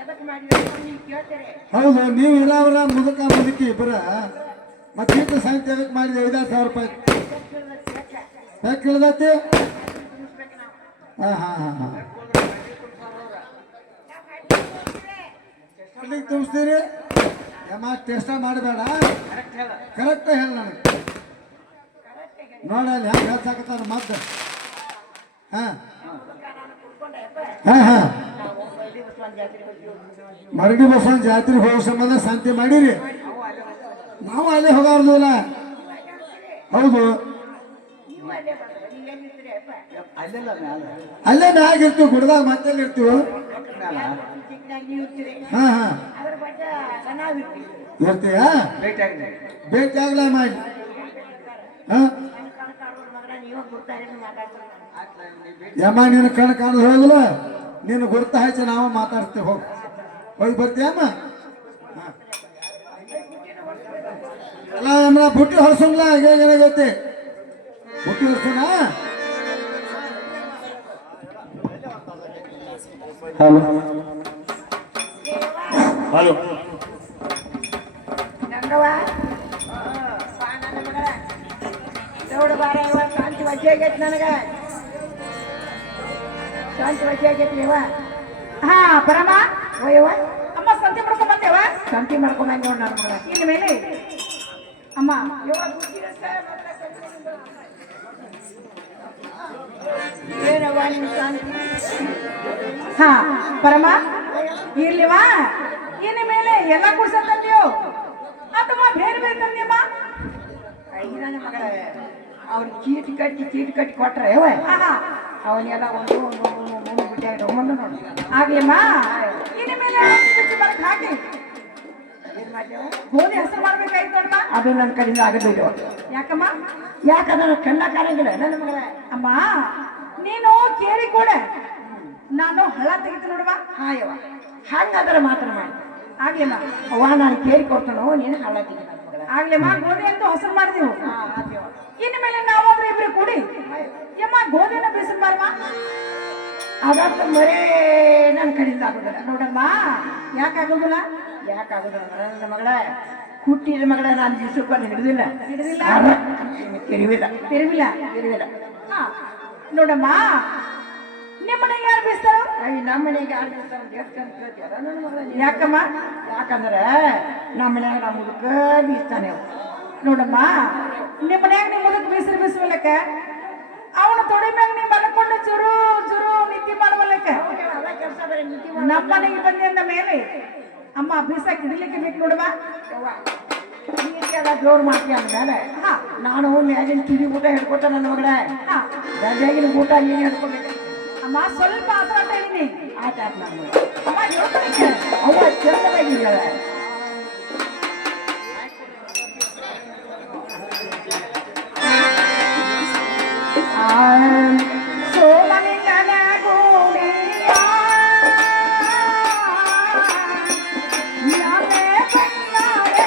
ಎದಕ್ಕೆ ಮಾಡಿದ್ರೆ ನೀವು ಕೇಳ್ತಾರೆ ಹೌದು ನೀವು ಇಲ್ಲವರ ಮುದುಕಿ ಇಬ್ಬರ ಮತ್ತೆ ಇಟ್ಟು ಸಂತೆ ಅದಕ್ಕೆ ಮಾಡಿದೆ 5,000 ರೂಪಾಯಿ ಯಾಕೆ ಇಳ್ದೈತಿ ಹಾ ಹಾ ಹಾ ಹಾ ಎಲ್ಲಿಗೆ ತುಂಬಿಸ್ತೀರಿ ಯಮ್ಮ ಟೆಸ್ಟ್ ಮಾಡಬೇಡ ಕರೆಕ್ಟ್ ಹೇಳ ನನಗೆ ನೋಡ ಅಲ್ಲಿ ಹೆಂಗೆ ಹಚ್ಚಾಕತ್ತಾರ ಮತ್ತೆ ಹಾ ಹಾ ಹಾ ಮರಡಿ ಬಸವನ ಜಾತ್ರೆಗೆ ಹೋಗೋ ಸಂಬಂಧ ಸಂತೆ ಮಾಡಿರಿ ನಾವು ಅಲ್ಲೇ ಹೋಗಾರ್ದಿಲ್ಲ ಹೌದು ಅಲ್ಲೇ ಮ್ಯಾಗ ಇರ್ತೀವಿ ಗುಡ್ದಾಗ ಮತ್ತೆ ಇರ್ತೀವಿ ಹಾ ಹಾ ಇರ್ತೀಯಾ ಭೇಟಿ ಆಗ್ಲೇ ಮಾಡಿ ಹಾ ಯಮ್ಮ ನೀನು ಕಣ್ ಕಾಣದ್ ಹೋಗಲ್ಲ ನೀನು ಗುರ್ತ ಹಚ್ಚಿ ನಾವು ಮಾತಾಡ್ತೇವೆ ಹೋಗಿ ಬರ್ತೀಯಮ್ಮ ಅಲ್ಲ ಅಮ್ಮ ಬುಟ್ಟಿ ಹೊರಸಂಗ್ಲ ಹೇಗೈತಿ ಬುಟ್ಟಿ ಹೊರಸೋಣ ಹಲೋ ಹಲೋ ಗಂಗವ್ವ ದೌಡ ಬಾರ ಇವತ್ತು ಶಾಂತಿ ವಜ್ಜೆ ಆಗೈತಿ ನನಗೆ ಶಾಂತಿ ವಜ್ಜೆ ಆಗೈತಿ ನೀವ ಹಾ ಪರಮ ಓಯವ್ವ ಅಮ್ಮ ಸಂತೆ ಮಾಡ್ಕೊಂಡ್ ಬಂದೇವ ಶಾಂತಿ ಮಾಡ್ಕೊಂಡ್ ಬಂದ್ ನೋಡ್ ನನ್ನ ಮಗಳ ಇನ್ನು ಮೇಲೆ ಅಮ್ಮ ಏನವ್ವ ನಿಮ್ ಶಾಂತಿ ಹಾ ಪರಮ ಇರ್ಲಿವಾ ಇನ್ನು ಮೇಲೆ ಎಲ್ಲ ಕುಡ್ಸ ತಂದೆಯೋ ಅಥವಾ ಬೇರೆ ಬೇರೆ ತಂದೆಯಮ್ಮ ನನ್ನ ಮಗಳ ಅವ್ರಿಗೆ ಚೀಟ್ ಕಟ್ಟಿ ಕೊಟ್ರೆ ಯವ್ವ ಅವನ್ನೆಲ್ಲ ಒಂದು ಬಿಟ್ಟ ತಗೊಂಬಂದು ನೋಡಿ ಆಗ್ಲಿಮ್ಮ ಇನ್ನು ಮೇಲೆ ಬರಕ್ ಹಾಕಿ ಗೋಧಿ ಹೆಸರು ಮಾಡ್ಬೇಕಾಯ್ತು ನೋಡಮ್ಮ ಅದು ನನ್ನ ಕಡೆಯಿಂದ ಆಗದಿಲ್ಲ ಯಾಕಮ್ಮ ಯಾಕಂದ್ರೆ ಕಣ್ಣ ಕಾಣಂಗಿಲ್ಲ ನನ್ನ ಮಗಳ ಅಮ್ಮ ನೀನು ಕೇಳಿ ಕೂಡ ನಾನು ಹಳ್ಳ ತೆಗಿತು ನೋಡುವ ಹಾಯವ್ವ ಹಂಗಾದ್ರೆ ಮಾತ್ರ ಮಾಡಿ ಆಗ್ಲಿಮ್ಮ ಅವ್ವ ನಾನು ಕೇಳಿ ಕೊಡ್ತಾನೋ ನೀನು ಹಳ್ಳ ತೆಗಿ ನನ್ನ ಮಗಳ ಆಗ್ಲಿಮ್ಮ ಗೋಧಿ ಅಂತೂ ಹಸರು ಮಾಡಿದೆವು ಇನ್ನು ಮೇಲೆ ನಾವೊಬ್ರು ಇಬ್ರು ಕೂಡಿ ಯಮ್ಮ ಗೋಧಿನ ಬೇಸನ್ ಬಾರಮ್ಮ ಅದಕ್ಕೆ ಮರೇ ನನ್ನ ಕಡೆಯಿಂದ ಆಗೋದಿಲ್ಲ ನೋಡಮ್ಮ ಯಾಕಾಗೋದಿಲ್ಲ ಯಾಕಾಗೋದಿಲ್ಲ ನನ್ನ ಮಗಳ ಹುಟ್ಟಿದ ಮಗಳ ನಾನು ದಿವಸಕ್ಕೆ ಹಿಡಿದಿಲ್ಲ ಹಿಡಿದಿಲ್ಲ ತಿರುವಿಲ್ಲ ತಿರುವಿಲ್ಲ ತಿರುವಿಲ್ಲ ಹಾ ನೋಡಮ್ಮ ನಿಮ್ಮನೆಗೆ ಯಾರು ಬೀಸ್ತಾರೋ ನಮ್ಮ ಮನೆಗೆ ಯಾರು ಬೀಸ್ತಾರ ಅಂತ ಕೇಳ್ತೀಯಲ್ಲ ನನ್ನ ಮಗಳ ಯಾಕಮ್ಮ ಯಾಕಂದ್ರೆ ನಮ್ಮ ಮನ್ಯಾಗ ನಮ್ಮ ಹುಡುಕ ಬೀಸ್ತಾನೆ ಅವ ನೋಡಮ್ಮ ನಿಮ್ಮನ್ಯಾಗ ನಿಮ್ಮ ಮುದಕ್ ಬೀಸಲ್ಕ ಅವನ ತೊಡೆ ಮ್ಯಾಗ ನೀ ಮಲ್ಕೊಂಡು ಚುರು ಚುರು ನಿದ್ದೆ ಮಾಡವಲ್ಲಕ ನಮ್ಮ ಮನೆಗೆ ಬಂದ ಮೇಲೆ ಅಮ್ಮ ಬೀಸಕ್ಕೆ ಹಿಡಿಲಿಕ್ಕೆ ಬೇಕು ನೋಡಮ್ಮ ನೀರಿಗೆಲ್ಲ ಜೋರು ಮಾಡ್ತೀಯ ಅಂದಮೇಲೆ ನಾನು ಮ್ಯಾಗಿನ ಕಿವಿ ಊಟ ಹಿಡ್ಕೊತ ನನ್ನ ಮಗಳ ಗಂಜಾಗಿನ ಊಟ ಏನು ಹಿಡ್ಕೊಬೇಕು ಅಮ್ಮ ಸ್ವಲ್ಪ ಆತರ ಹೇಳಿನಿ ಆಟ ಆಟ ನನ್ನ ಅಮ್ಮ ಹೇಳ್ಕೊಳಕ್ಕೆ ಅವ ಚಂದವಾಗಿಲ್ಲ ಸೋಮನಿಂದನ ಗೋಣಿಯ ಯಾಕೆ ಬಂಗಾರೆ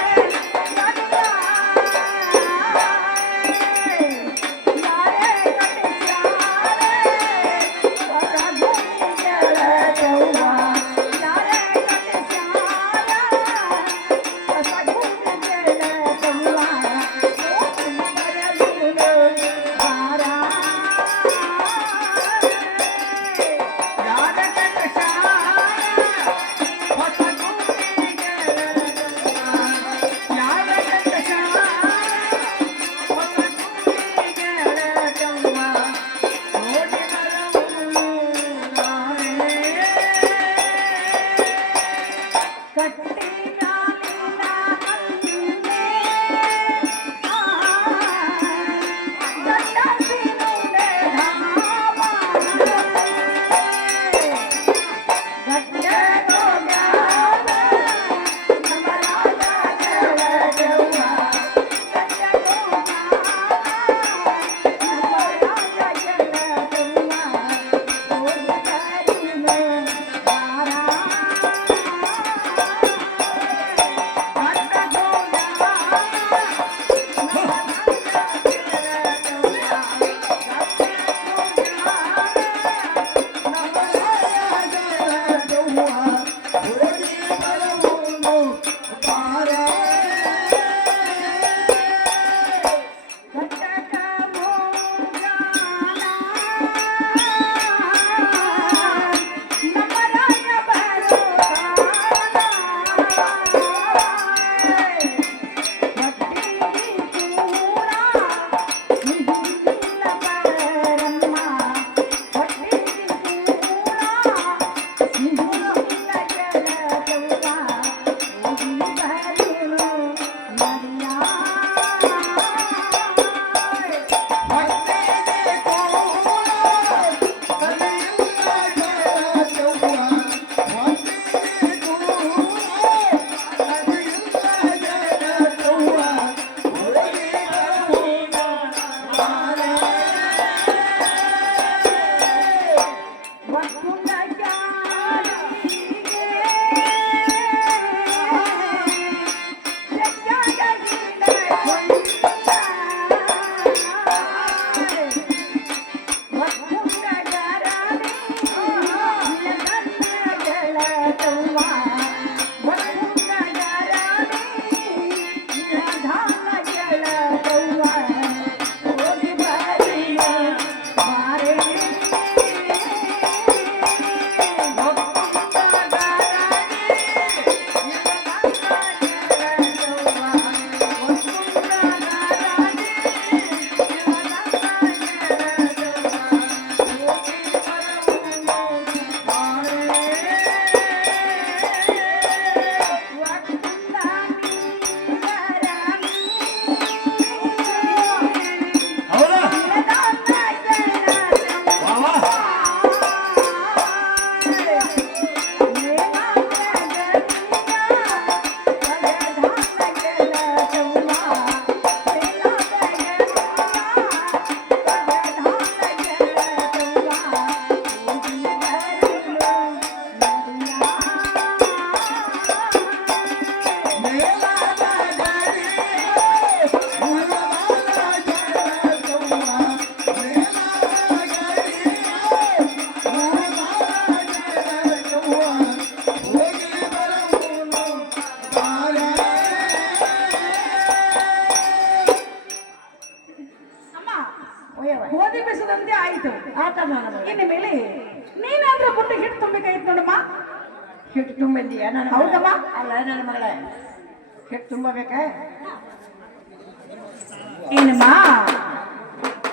ಹಿಟ್ಟು ತುಂಬಿದ್ದೀಯ ನನ್ನ ಹೌದಮ್ಮ. ಅಲ್ಲ ನನ್ನ ಮಗಳ ಹಿಟ್ಟು ತುಂಬಬೇಕಾ ಏನಮ್ಮ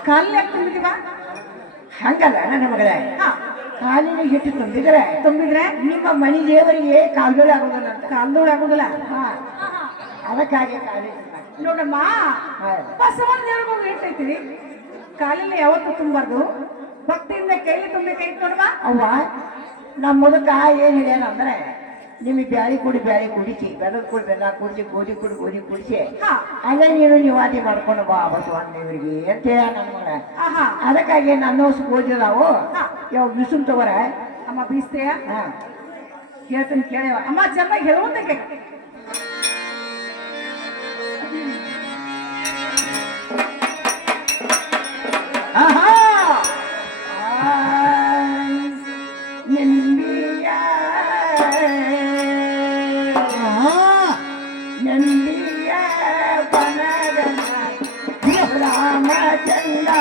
ಕಾಲ್ ಯಾಕೆ ತುಂಬಿದೀವ? ಹಂಗಲ್ಲ ನನ್ನ ಮಗಳೇ ಹಾ, ಕಾಲಿನ ಹಿಟ್ಟು ತುಂಬಿದ್ರೆ ತುಂಬಿದ್ರೆ ನಿಮ್ಮ ಮನೆ ದೇವರಿಗೆ ಕಾಲ್ಗಳು ಆಗೋದಿಲ್ಲ ಅಂತ ಕಾಲ್ದೋಳು ಆಗುದಿಲ್ಲ. ಹಾ ಅದಕ್ಕಾಗಿ ಕಾಲಿ ನೋಡಮ್ಮ, ಬಸವನ ದೇವ್ರಿಗೆ ಹೋಗಿ ಇಟ್ಟೈತಿರಿ, ಕಾಲಿನ ಯಾವತ್ತೂ ತುಂಬಾರ್ದು, ಭಕ್ತಿಯಿಂದ ಕೈಲಿ ತುಂಬಬೇಕಾಯ್ತು ನೋಡಮ್ಮ. ಅವ್ವ ನಮ್ಮ ಮುದುಕ ಏನ್ ಹೇಳ್ಯಾನ ಅಂದ್ರೆ ನಿಮಗೆ ಬ್ಯಾಳಿ ಕುಡಿಸಿ ಬೆಲ್ಲದ ಕುಡಿ ಬೆಲ್ಲ ಕುಡಿಸಿ ಗೋಧಿ ಕುಡಿಸಿ ಹಾ. ಅಲ್ಲೇ ನೀನು ನಿವಾದಿ ಮಾಡ್ಕೊಂಡು ಬಾ ಬಸವಣ್ಣ ದೇವರಿಗೆ ಅಂತ ಹೇಳ ನನ್ನ ಮಗಳ. ಆಹಾ, ಅದಕ್ಕಾಗಿ ನನ್ನ ಗೋಧಿ ನಾವು ಹಾ. ಯಾವ ಬಿಸಿಲು ತಗೋರ ಅಮ್ಮ ಬೀಸ್ತೆಯ? ಹಾ ಹೇಳ್ತೀನಿ ಕೇಳವ ಅಮ್ಮ ಚೆನ್ನಾಗಿ ಹೇಳುವಂತೆ. ಆಹಾ ನಂಬಿಯ ನಂಬಿಯ ಬನಗನ ರಾಮಚಂದ್ರ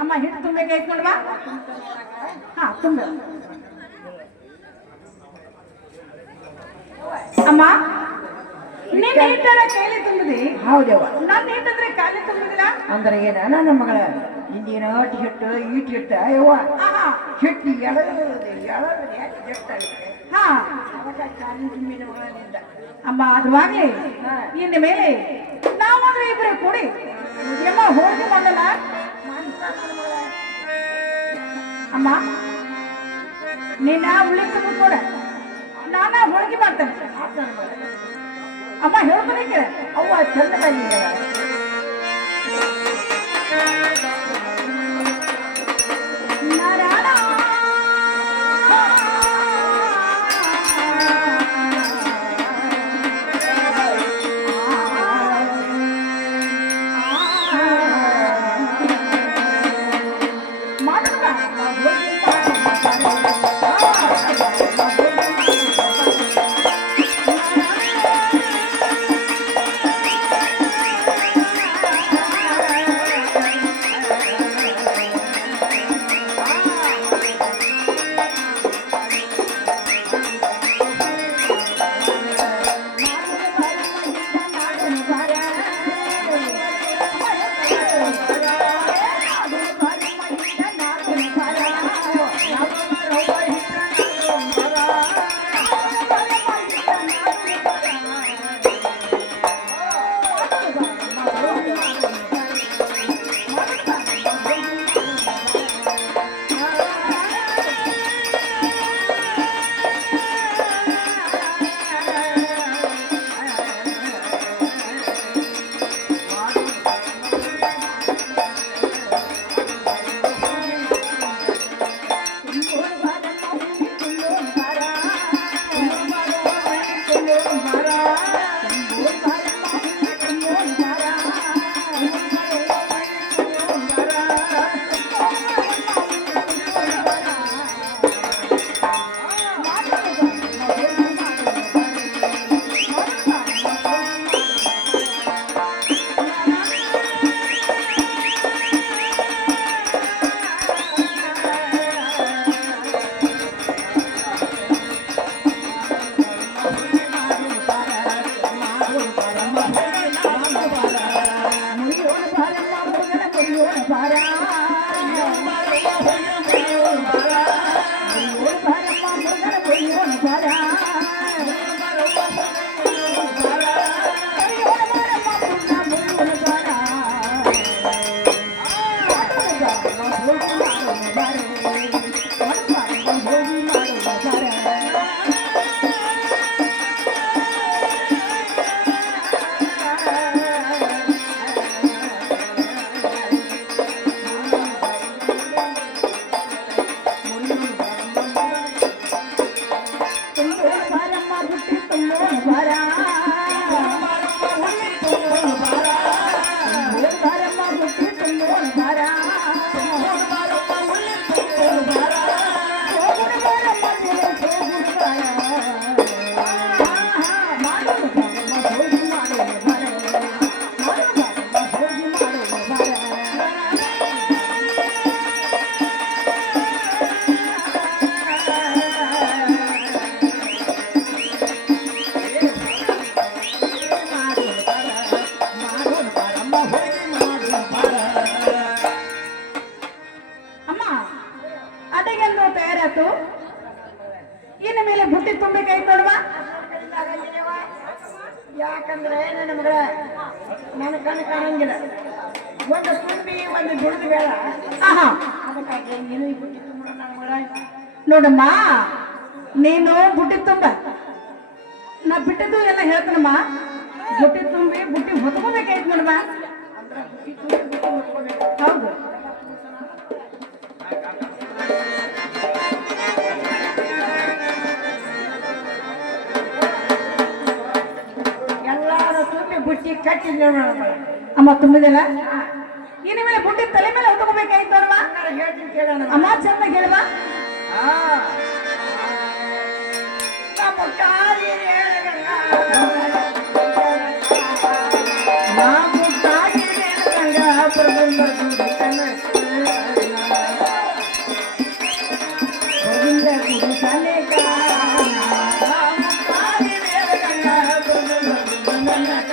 ಅಮ್ಮ ಹಿಟ್ಟು ತುಂಬಬೇಕಾಯ್ತು ನೋಡ್ವಾ. ಹಾ ತುಂಬ. ಅಮ್ಮ ನಿನ್ನ ಹಿಟ್ಟರ ಕೈಲಿ ತುಂಬಿದಿ? ಹೌದವ್ವ. ನನ್ನ ಹಿಟ್ಟಂದ್ರೆ ಕಾಲಿ ತುಂಬಿದಿಲ್ಲ ಅಂದ್ರೆ ಏನ ನನ್ನ ಮಗಳ ಇಂದಿನ ಹಿಟ್ಟು ಹಿಟ್ಟು ಯವ್ವ ಆಹಾ, ಹಿಟ್ಟು ಎಳದು ಹಾ ಅಮ್ಮ ಅದುವಾಗ್ಲಿ ಇನ್ನು ಮೇಲೆ ನಾವಾದ್ರೆ ಇಬ್ಬರೇ ಕೂಡಿ ಎಲ್ಲ ಹೋಳಿಗೆ ಮಾಡಲ್ಲ ಅಮ್ಮ. ನಿನ್ನ ಉಳಿತು ಕೂಡ ನಾನ ಹೋಳಿಗೆ ಮಾಡ್ತೇನೆ ಅಮ್ಮ. ಹೇಳ್ತಾನೆ ಕೇಳ ಅವ್ವ ಚಂದವಾಗಿ ಹೋಗಿ ಮಾಡುವ ಬಾರ. ಅಮ್ಮ ಅಡಿಗೆಲ್ಲ ತಯಾರಾಯ್ತು. ಇನ್ನು ಮೇಲೆ ಬುಟ್ಟಿ ತುಂಬಿ ಕೈ ನೋಡುವ. ಯಾಕಂದ್ರೆ ನನ್ನ ಮಗಳ ನನ್ನ ಕಣ್ಣು ಕಾಣಂಗಿಲ್ಲ. ಒಂದು ತುಂಬಿ ಒಂದು ದುಡ್ದು ಬೇಡ. ಆಹಾ ಅದಕ್ಕಾಗಿ ನೀನು ಈ ಬುಟ್ಟಿ ತುಂಬ ನನ್ನ ಮಗಳ. ನೋಡಮ್ಮ, ನೀನು ಬುಟ್ಟಿ ತುಂಬ, ನಾ ಬಿಟ್ಟಿದ್ದು ಎಲ್ಲ ಹೇಳ್ತಾನಮ್ಮ. ಬುಟ್ಟಿ ತುಂಬಿ ಬುಟ್ಟಿ ಹೊತ್ಕೋಬೇಕಾಯ್ತು ನೋಡಮ್ಮ. ಅಂದ್ರೆ ಬುಟ್ಟಿ ತುಂಬಿ ಬುಟ್ಟಿ ಹೊತ್ಕೊಬೇಕು. ಹೌದು. ಎಲ್ಲಾರು ತುಂಬಿ ಬುಟ್ಟಿ ಕಟ್ಟಿದ್ದೆ ನನ್ನ ಮಗಳ. ಅಮ್ಮ ತುಂಬಿದಲ್ಲ, ಇನ್ನು ಮೇಲೆ ಬುಟ್ಟಿ ತಲೆ ಮೇಲೆ ಹೊತ್ಕೋಬೇಕಾಯ್ತು ನೋಡಮ್ಮ. ಹೇಳ್ತೀನಿ ಕೇಳೋಣ. ಅಮ್ಮ ಚಂದ ಹೇಳುವ. ನಮ್ಮ ಕಾಲಿ ರೇಣಗಂಗಾ. ನಾವು ತಾಯಿ ರೇಣುಗಂಗಾ ಪ್ರಬಂಧ ಗುಡಿ ಕನಕ. ಗೋವಿಂದ ಗುಡಿ ಕನಕ. ನಾವು ತಾಯಿ ರೇಣುಗಂಗಾ ಪ್ರಬಂಧ ಗುಡಿ ಕನಕ.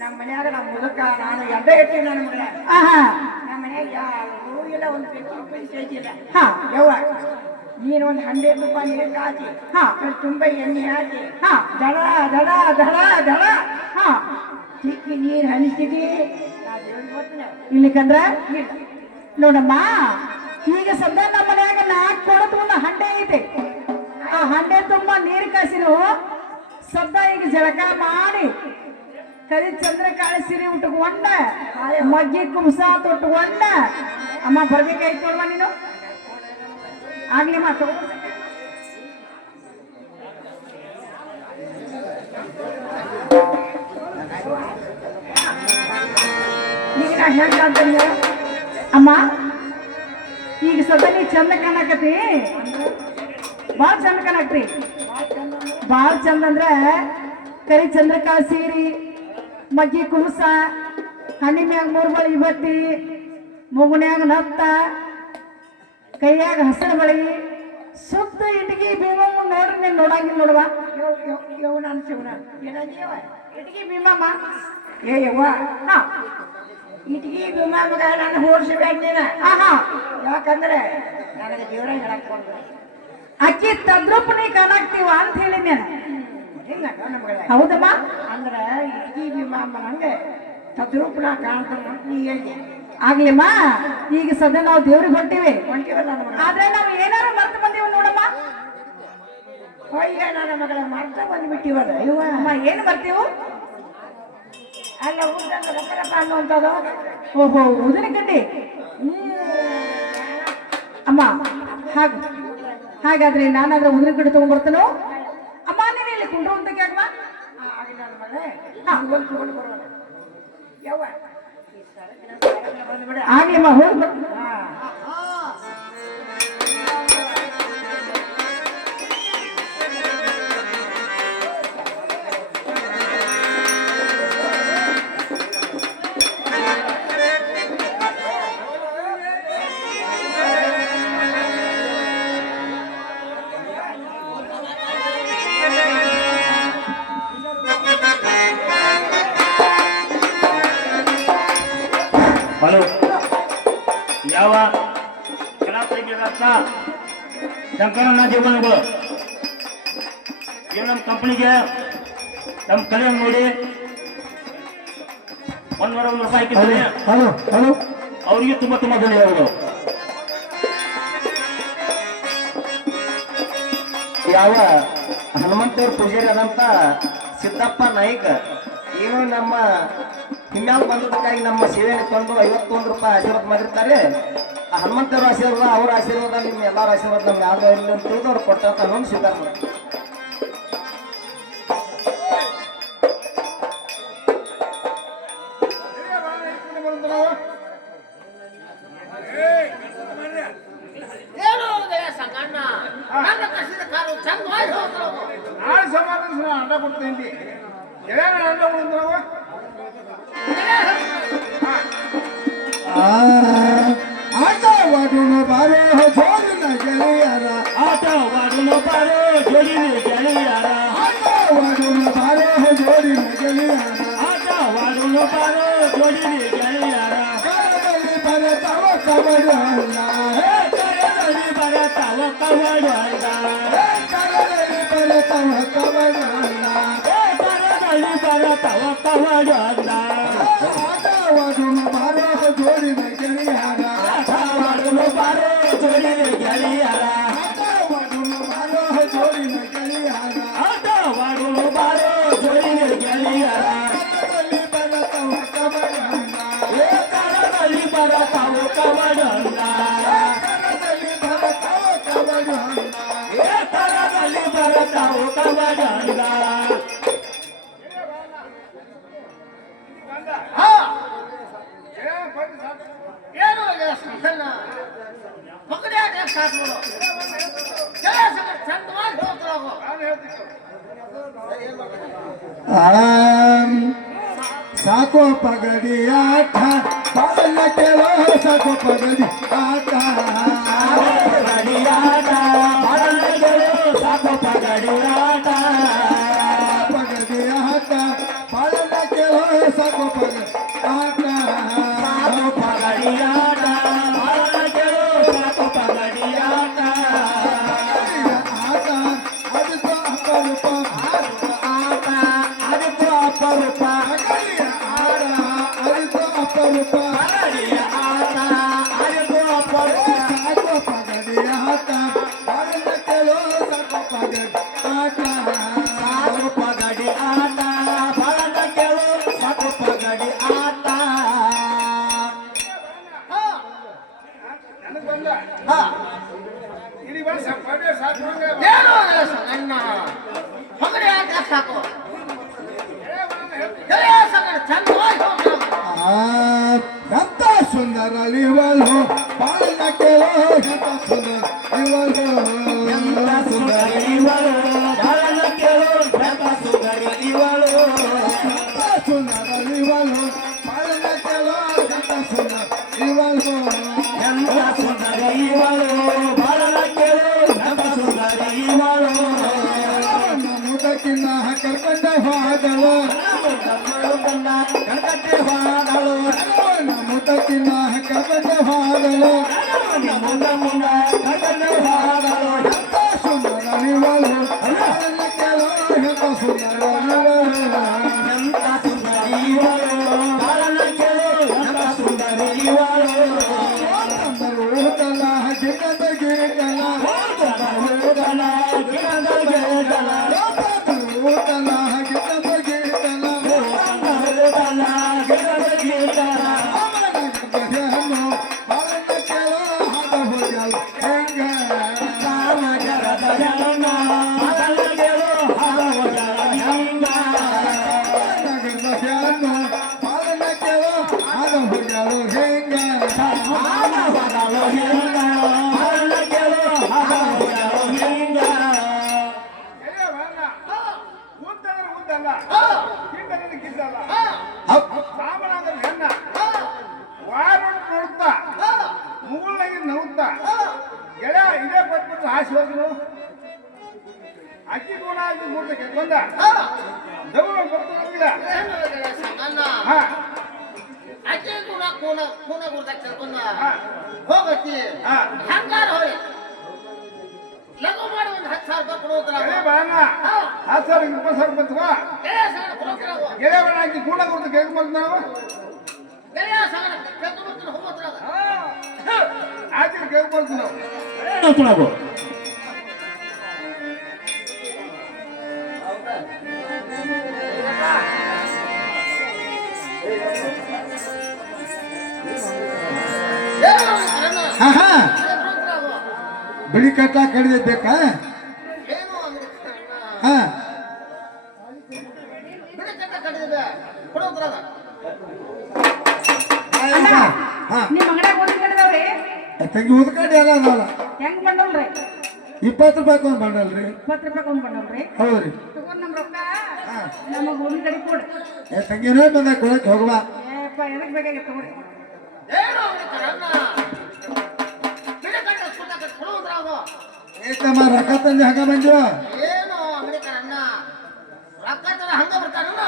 ನಮ್ಮ ಮನ್ಯಾಗ ನಮ್ಮ ಮುದುಕ ನಾನು ಎಡ್ಡ ಇರ್ತೀನಿ ನನ್ನ ಮಗಳ. ಆಹಾ ನಮ್ಮ ಮನ್ಯಾಗ ಯಾರೂ ಇಲ್ಲ, ಒಂದು ಪೆಟ್ಟಿ ಇಲ್ಲ. ಹಾ ಯವ್ವ ನೀನು ಒಂದು 100 ರೂಪಾಯಿ ನೀರು ಕಾಚಿ ಹಾ ತುಂಬ ಎಣ್ಣೆ ಹಾಕಿ ಹಾ ದಡ ದಡ ದಡ ದಡ ಹಾ ತಿಕ್ಕಿ ನೀರು ಹನಿಸಿದಿ. ನಾ ದೇವ್ರಿಗೆ ಹೋಗ್ತೀನಿ. ಇಲ್ಲಿಕಂದ್ರ ನೋಡಮ್ಮ, ಈಗ ಸದ್ಯ ನಮ್ಮ ಮನ್ಯಾಗ 4 ಕೊಡದ ಒಂದು ಹಂಡೆ ಐತೆ. ಆ ಹಂಡೆ ತುಂಬಾ ನೀರು ಕಾಸಿರು ಸದ್ದ ಈಗ ಜಳಕ ಮಾಡಿ ಕರಿ ಚಂದ್ರಕಾಳಿ ಸೀರೆ ಉಟ್ಕೊಂಡ ಮಗ್ಗಿ ಕುಂಸ ತೊಟ್ಕೊಂಡ ಅಮ್ಮ ಬರ್ಬೇಕಾಯ್ತು ನೋಡ್ವಾ ನೀನು. ಆಗ್ಲಿ ಮಾತು ಈಗ ನಾ ಹೇಳ್ತೀನಿ ಅಮ್ಮ. ಈಗ ಸದ್ಯ ನೀ ಚಂದ ಕಾಣಕತಿ, ಬಾಳ ಚಂದ ಕಾಣಕ್ತಿ. ಬಾಳ ಚಂದ ಅಂದ್ರೆ ಕರಿ ಚಂದ್ರಕಾಳಿ ಸೀರಿ, ಮಗ್ಗಿ ಕುಂಸ, ಹಣ್ಣಿನ್ಯಾಗ 3 ಬಳಿ ಬತ್ತಿ, ಮುಗುನ್ಯಾಗ ನತ್ತ, ಕೈಯಾಗ ಹಸಿರು ಬಳಿ, ಸುತ್ತ ಇಟಗಿ ಭೀಮಮ್ಮ ನೋಡ್ರಿ ನೀನ್ ನೋಡಂಗಿಲ್ಲ ನೋಡುವ. ಯವ್ವ ನಾನು ಶಿವನ ಏನಂದೀವ ಇಟಗಿ ಭೀಮಮ್ಮ ಏ ಯವ್ವ ಹಾ ಇಟ್ಗಿ ಭೀಮಾ ಮಗ ನಾನು ಹೋಲಿಸಬೇಡ ನೀನ. ಆಹಾ ಯಾಕಂದ್ರೆ ನನಗೆ ದೇವರ ಹೇಳಕ್ ಕೊಡ್ಬೇಕು. ಅಕ್ಕಿ ತದ್ರೂಪನಿ ಕಾಣಾಕ್ತಿವ ಅಂತ ಹೇಳಿ ನಾನು. ಹಿಂಗ ನನ್ನ ಮಗಳ ಹೌದಮ್ಮ. ಅಂದ್ರೆ ಇಟ್ಗಿ ಭೀಮಾ ಹಂಗೆ ತದ್ರೂಪನ ಕಾಣ್ತಾನ ಅಂತ ನೀ ಹೇಳಿ. ಆಗ್ಲಿಮ್ಮ, ಈಗ ಸದ್ಯ ನಾವು ದೇವ್ರಿಗೆ ಹೊಂಟಿವಿ. ಹೊಂಟಿವಲ್ಲ ನನ್ನ ಮಗ. ಆದ್ರೆ ನಾವು ಏನಾರು ಮರ್ತು ಬಂದೀವಿ ನೋಡಮ್ಮ. ಅಯ್ಯ ನನ್ನ ಮಗಳ ಮರ್ತ ಬಂದ್ಬಿಟ್ಟಿವಲ್ಲ ಇವ. ಅಮ್ಮ ಏನ್ ಬರ್ತೀವು? ಅಲ್ಲ ಊಟದ ರೊಕ್ಕ ಅನ್ನುವಂಥದ್ದು ಓಹೋ ಉದಿನ ಕಡ್ಡಿ ಅಮ್ಮ ಹಾಗಾದ್ರೆ ನಾನಾದ್ರೆ ಉದಿನ ಕಡ್ಡಿ ತಗೊಂಡ್ಬರ್ತೇನೋ ಅಮ್ಮ ನೀನು ಇಲ್ಲಿ ಕುಂಡ್ರು ಅಂತ ಕೇಳ್ಮ ಆಗಿಲ್ಲ ನನ್ನ ಮಗಳೇ ಒಂದು ತಗೊಂಡು ಬರೋಣ ಯವ್ವ ಈ ಸರಕಿನ ಬಂದ್ಬಿಡ ಆಗ್ಲಿಮ್ಮ ಹೋಗ್ಬ ಹಲೋ ಯಾವ ಕಲಾಪ್ರಿಯರತ್ನ ಶಂಕರಣ್ಣ ಜೀವನಗಳು ಇವು ನಮ್ಮ ಕಂಪ್ನಿಗೆ ನಮ್ಮ ಕಲೆಯನ್ನು ನೋಡಿ 100 ರೂಪಾಯಿ ಹಾಕಿದ್ದಾರೆ. ಹಲೋ ಹಲೋ ಅವರಿಗೆ ತುಂಬಾ ಧನ್ಯವಾದಗಳು. ಯಾವ ಹನುಮಂತೇವ್ರ ಪೂಜಾರಿ ಆದಂತ ಸಿದ್ದಪ್ಪ ನಾಯ್ಕ ಏನು ನಮ್ಮ ಹಿಮ್ಮ್ಯಾಲ ಬಂದದಕ್ಕಾಗಿ ನಮ್ಮ ಸೇವೆಯನ್ನು ತಂದು 51 ರೂಪಾಯಿ ಆಶೀರ್ವಾದ ಮಾಡಿರ್ತಾರೆ. ಆ ಹನುಮಂತೇವ್ರ ಆಶೀರ್ವಾದ ಅವ್ರ ಆಶೀರ್ವಾದ ನಿಮ್ಮ ಎಲ್ಲರ ಆಶೀರ್ವಾದ ನಮ್ಮ ಯಾರು ಇರಲಿ ಅಂತ ತಿಳಿದು ಅವ್ರು ಕೊಟ್ಟಂತ ಹನ್ನೊಂದು ಸ್ವೀಕಾರ ಮಾಡಿ. ನಾಳೆ ಸಮಾಧಾನ ಅಂಡ ಕೊಡ್ತೀನಿ ಅಂಡ ಕೊಡ್ತಾವ ಆಟವಾಡುನು ಬಾರೋ ಜೋಡಿನ ಗೆಳೆಯರ ಆಟವಾಡುನು ಬಾರೋ ಜೋಡಿನ ಗೆಳೆಯರ ಆಟವಾಡುನು ಬಾರೋ ಜೋಡಿನ ಗೆಳೆಯರ ಆಟವಾಡುನು ಬಾರೋ ಜೋಡಿನ ಗೆಳೆಯರ ಕರದಲ್ಲಿ ಬರತವ ಕಬಡ ಅಲ್ಲ ಕರದಲ್ಲಿ ಬರತವ ಕಬಡ ಅಲ್ಲ ಕರದಲ್ಲಿ ಬರತವ ಕಬಡ ಅಲ್ಲ ಕರದಲ್ಲಿ ಬರತವ ಕಬಡ ಅಲ್ಲ ಆಟವಾಡುನು ಬಾರೋ ಜೋಡಿನ ಗೆಳೆಯರ ಆಟವಾಡುನು ಬಾರೋ ಜೋಡಿನ ಗೆಳೆಯರ ಆಟವಾಡುನು ಬಾರೋ ಜೋಡಿನ ಗೆಳೆಯರ ಆಟವಾಡುನು ಬಾರೋ ಜೋಡಿನ ಗೆಳೆಯರ ಕರದಲ್ಲಿ ಬರತವ ಕಬಡ ಅಲ್ಲ ಕರದಲ್ಲಿ ಬರತವ ಕಬಡ ಅಲ್ಲ ಕರದಲ್ಲಿ ಬರತವ ಕಬಡ ಅಲ್ಲ ಕರದಲ್ಲಿ ಬರತವ ಕಬಡ ಅಲ್ಲ ಏನು ಸಂಕನ್ನ ಮಗನೇ ಸಾಕು ಚಂದವಾಗಿ ಹೋಗ್ತಾವ ಸಾಕೋ ಪಗಡಿ ಆಟ ಬಾಳ ಕೇಳೋ ಸಾಕೋ ಪಗಡಿ ಆಟ ಪಗಡಿಯಾಟ ಬಾಳಗಳು ಸಾಕು ಪಗಡಿಯಾಟ ಪಗಡಿ ಆಟ ಬಾಳ ಕೇಳೋ ಸಾಕೋ ಪಗಡಿ ಆಟ ಸಾಕು ಪಗಡಿಯಾಟ ಬಾಳಗಳು ಸಾಕು ಪಗಡಿಯಾಟ ಆಟ ಅದಕ್ಕೂ ಅಪರೂಪ ಆಟ ಅದಕ್ಕೂ ಅಪರೂಪ ಪಗಡಿಯ ಆಟ ಅದಕ್ಕೂ ಅಪರೂಪ ಪಗಡಿಯ ಆಟ ಅದಕ್ಕೂ ಅಪರೂಪ ಸಾಕೋ ಪಗಡಿ ಆಟ ಬಾಳ ಕೇಳೋ ಸಾಕೋ ಪಗಡಿ ಆಟ ಸಾಕು ಪಗಡಿ ಆಟ ಬಾಳಗಳು ಸಾಕು ಪಗಡಿ ಆಟ ಇಡೀ ವರ್ಷ ಪಡೆ ಸಾಕು ಏನು ಸಂಗಣ್ಣ ಮಗನೇ ಸಾಕು ಚಂದವಾಗಿ ಹೋಗ್ತಾವ ಎಂತ ಸುಂದರ ಇವಳು ಬಾಳ ಕೇಳೋ ಎಂತ ಸುಂದರ ಇವಳು ಎಂತ ಸುಂದರಿ ಇವಳು ಬಾಳನ ಕೇಳು ಎಂತ ಸುಂದರಿ ಇವಳು ಎಂತ ಸುಂದರ ಇವಳು ಬಾಳ ಕೇಳೋ ಎಂತ ಸುಂದರ ಇವಳು ಎಂತ ಸುಂದರಿ ಇವಳು ಬಾಳನ ಕೇಳು ಎಂತ ಸುಂದರಿ ಇವಳು ಮುದಕಿನ ಕರ್ಕೊಂಡ ಹೋದಳು ಕಣಕಟ್ಟೆ ಹೋದಳು ಮುದಕಿನ ಕರ್ಕೊಂಡ ಹೋದಳು ಮುಂದ ಮುಂದ ಕಣಕಟ್ಟೆ ಹೋದಳು ಎಂತ ಸುಂದರ ಇವಳು ಬಾಳ ಕೇಳೋ ಎಂತ ಸುಂದರ ಇವಳು ಎಂತ ಸುಂದರಿ ಇವಳು ಬಾಳನ ಕೇಳು ಎಂತ ಸುಂದರಿ ಇವಳು ಊಟಲ ಗಿಡದ ಗಿಡಲ ಹೋದಲ ಗಿಡದ ಗಿಡಲ ಊಟಲ ಗಿಡದ ಗಿಡಲ ಹೋದಲ ಹಿಂಗ ಹಾಡ ಕೇಳು ಹಾಡಾಡೋ ಹಿಂಗ ಉದ್ದಲ್ಲ ಉದ್ದಲ್ಲ ಕಿಂಡಲ್ಲಿ ಕಿಂಡಲ್ಲ ಹೌದ್. ಸಾಬರಾದ ಹೆಣ್ಣ ವಾರ ನೋಡ್ತಾ ಮುಗುಳಾಗಿ ನವ್ತಾ ಗೆಳೆಯ ಇದೇ ಕೊಟ್ಬಿಟ್ಟು ಆಸೆ ಹೋದ್ರು ಅಕ್ಕಿ ಗುಣ ಆಗಿ ಮೂರ್ತಕ್ಕೆ ಬಂದ ದೌಡ ಬರ್ತಾಗಿಲ್ಲ ಹಾ ಅಕ್ಕಿ ಕೂಡ ಕೂನ ಗುರ್ದಾಗ ಕರ್ಕೊಂಡ ಹಾ ಹೋಗತ್ತಿ ಹಾ ಹಂಗಾರ ಹೋಗಿ ಲಘು ಮಾಡಿ ಒಂದು 10,000 ರೂಪಾಯಿ ಕೊಡೋದ್ರ ಗೆಳೆಯ ಬಾಣ 10,000 20,000 ಬಂತವಾ ಗೆಳೆಯ ಬಾಣ ಆಕಿ ಗುಣ ಗುರ್ತಕ್ಕೆ ಹೇಗೆ ಬಂದ ನಾವು ಆಚೆ ಕೇಳಿ ಬರ್ತೀವಿ ನಾವು ನಾವು ಹಾ ಹಾ ಬಿಳಿ ಕಟ್ಟ ಕಡಿದ ಬೇಕಾ ಹಾ ಹಾ ನಿಮ್ ಅಂಗಡ್ಯಾಗ ಒಂದ್ ಕಡೆದವ್ರಿ ತಂಗಿ ಉದ್ಕಂಡು ಎಲ್ಲ ಅದಾವಲ್ಲ ಹೆಂಗ್ ಬಂದಲ್ರಿ 20 ರೂಪಾಯಿ ಒಂದು ಬಂಡಲ್ರಿ 20 ರೂಪಾಯಿ ಕೊಂಡ್ ಬಂದಲ್ರಿ ಹೌದ್ರಿ ತಗೊಂಡ್ ನಮ್ ರೊಕ್ಕ ನಮಗ್ ಒಂದ್ ಕಡೆ ಕೊಡಿ ತಂಗಿನೇ ಬಂದ ಕೊಡಕ್ಕೆ ಹೋಗುವ ಏಪ್ಪ ಎದಕ್ ಬೇಕಾಗಿತ್ತು ತಗೊಳ್ಳಿ ಏಕಮ್ಮ ರೊಕ್ಕ ತಂದು ಹಂಗ ಬಂದ್ಯೋ ಏನು ಅಂಗಡಿಕರನ್ನ ರೊಕ್ಕ ತರ ಹಂಗ ಬರ್ತಾರಲ್ಲ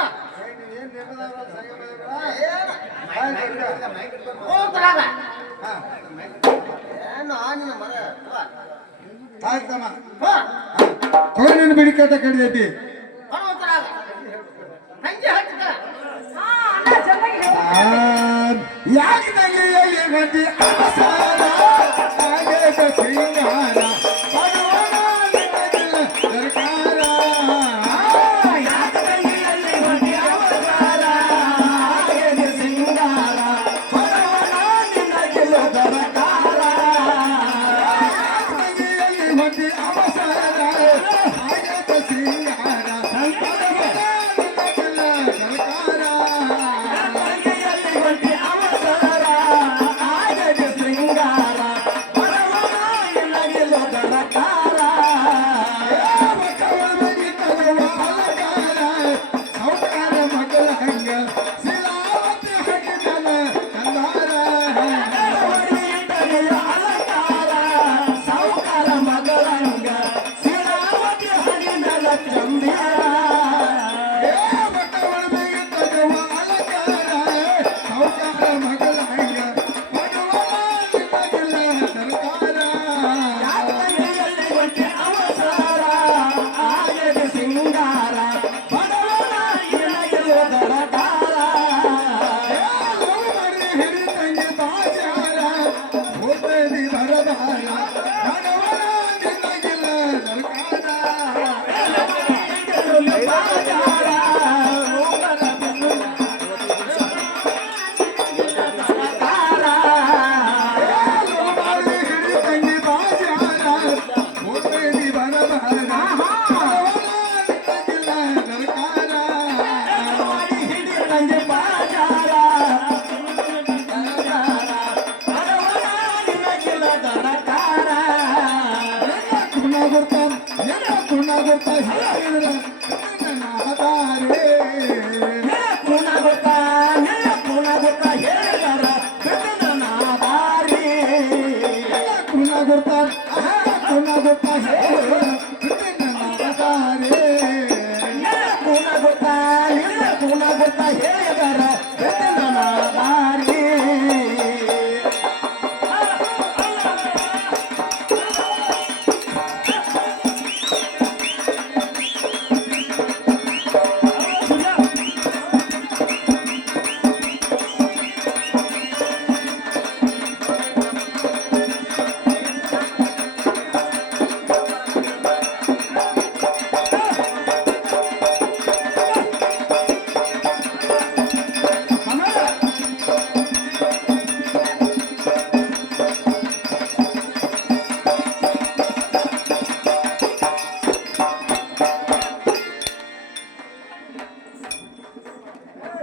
ಏನು ನಿನ್ನ ಮರ ಆಯ್ತಮ್ಮ ತಗೋ ನೀನು ಬಿಳಿ ಕಟ್ಟ ಕಡಿದೈತಿ ಬರುವಂತರಾಗ ಹಂಗೆ ಹಚ್ಚಿದ ಹಾ ಅಣ್ಣ ಚೆನ್ನಾಗಿ ಹೇಳು. ಯಾಕೆ ತಂಗಿ ಗಂಟಿ ಅವಸಾನ ಆಗೇದ ಸಿಂಗಾರ ಬಡವನ ನಿನಗಿಲ್ಲ ಸರ್ಕಾರ ಯಾಕೆ ತಂಗಿಯಲ್ಲಿ ಗಂಟಿ ಅವಸಾನ ಆಗೇದ ಸಿಂಗಾರ ಬಡವನ ನಿನಗಿಲ್ಲ ಸರ್ಕಾರ ತಂಗಿಯಲ್ಲಿ ಗಂಟಿ ಅವಸಾನ ಆಗೇದ ಸಿಂಗಾರ ಬಡವನ ನಿನಗಿಲ್ಲ ಸರ್ಕಾರ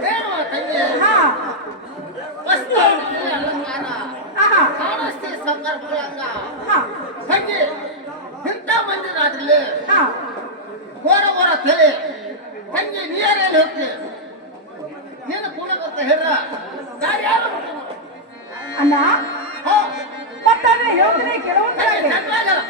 ಏನು ತಂಗಿ ಹಾ ವಸ್ತು ಅಲಂಕಾರ ಆಹಾ. ಕಾಣಿಸ್ತಿ ಸಾವುಕಾರ ಮಗಳಂಗ ಹಾ. ತಂಗಿ ಇಂಥ ಮಂದಿ ರಾತ್ರಿಲಿ ಹಾ. ಘೋರ ತಲೆ ತಂಗಿ ನೀರಲ್ಲಿ ಹೋಗ್ತಿ ನೀನು ಕೂಡ ಬರ್ತಾ ಹೇಳ್ರ ದಾರಿ ಯಾರು ಅಣ್ಣ ಹೋ ಮತ್ತಾದ್ರೆ ಹೇಳ್ತೀನಿ ಕೆಲವೊಂದು ತಂಗಿ ಚಂದ್ರಾಗಲ್ಲ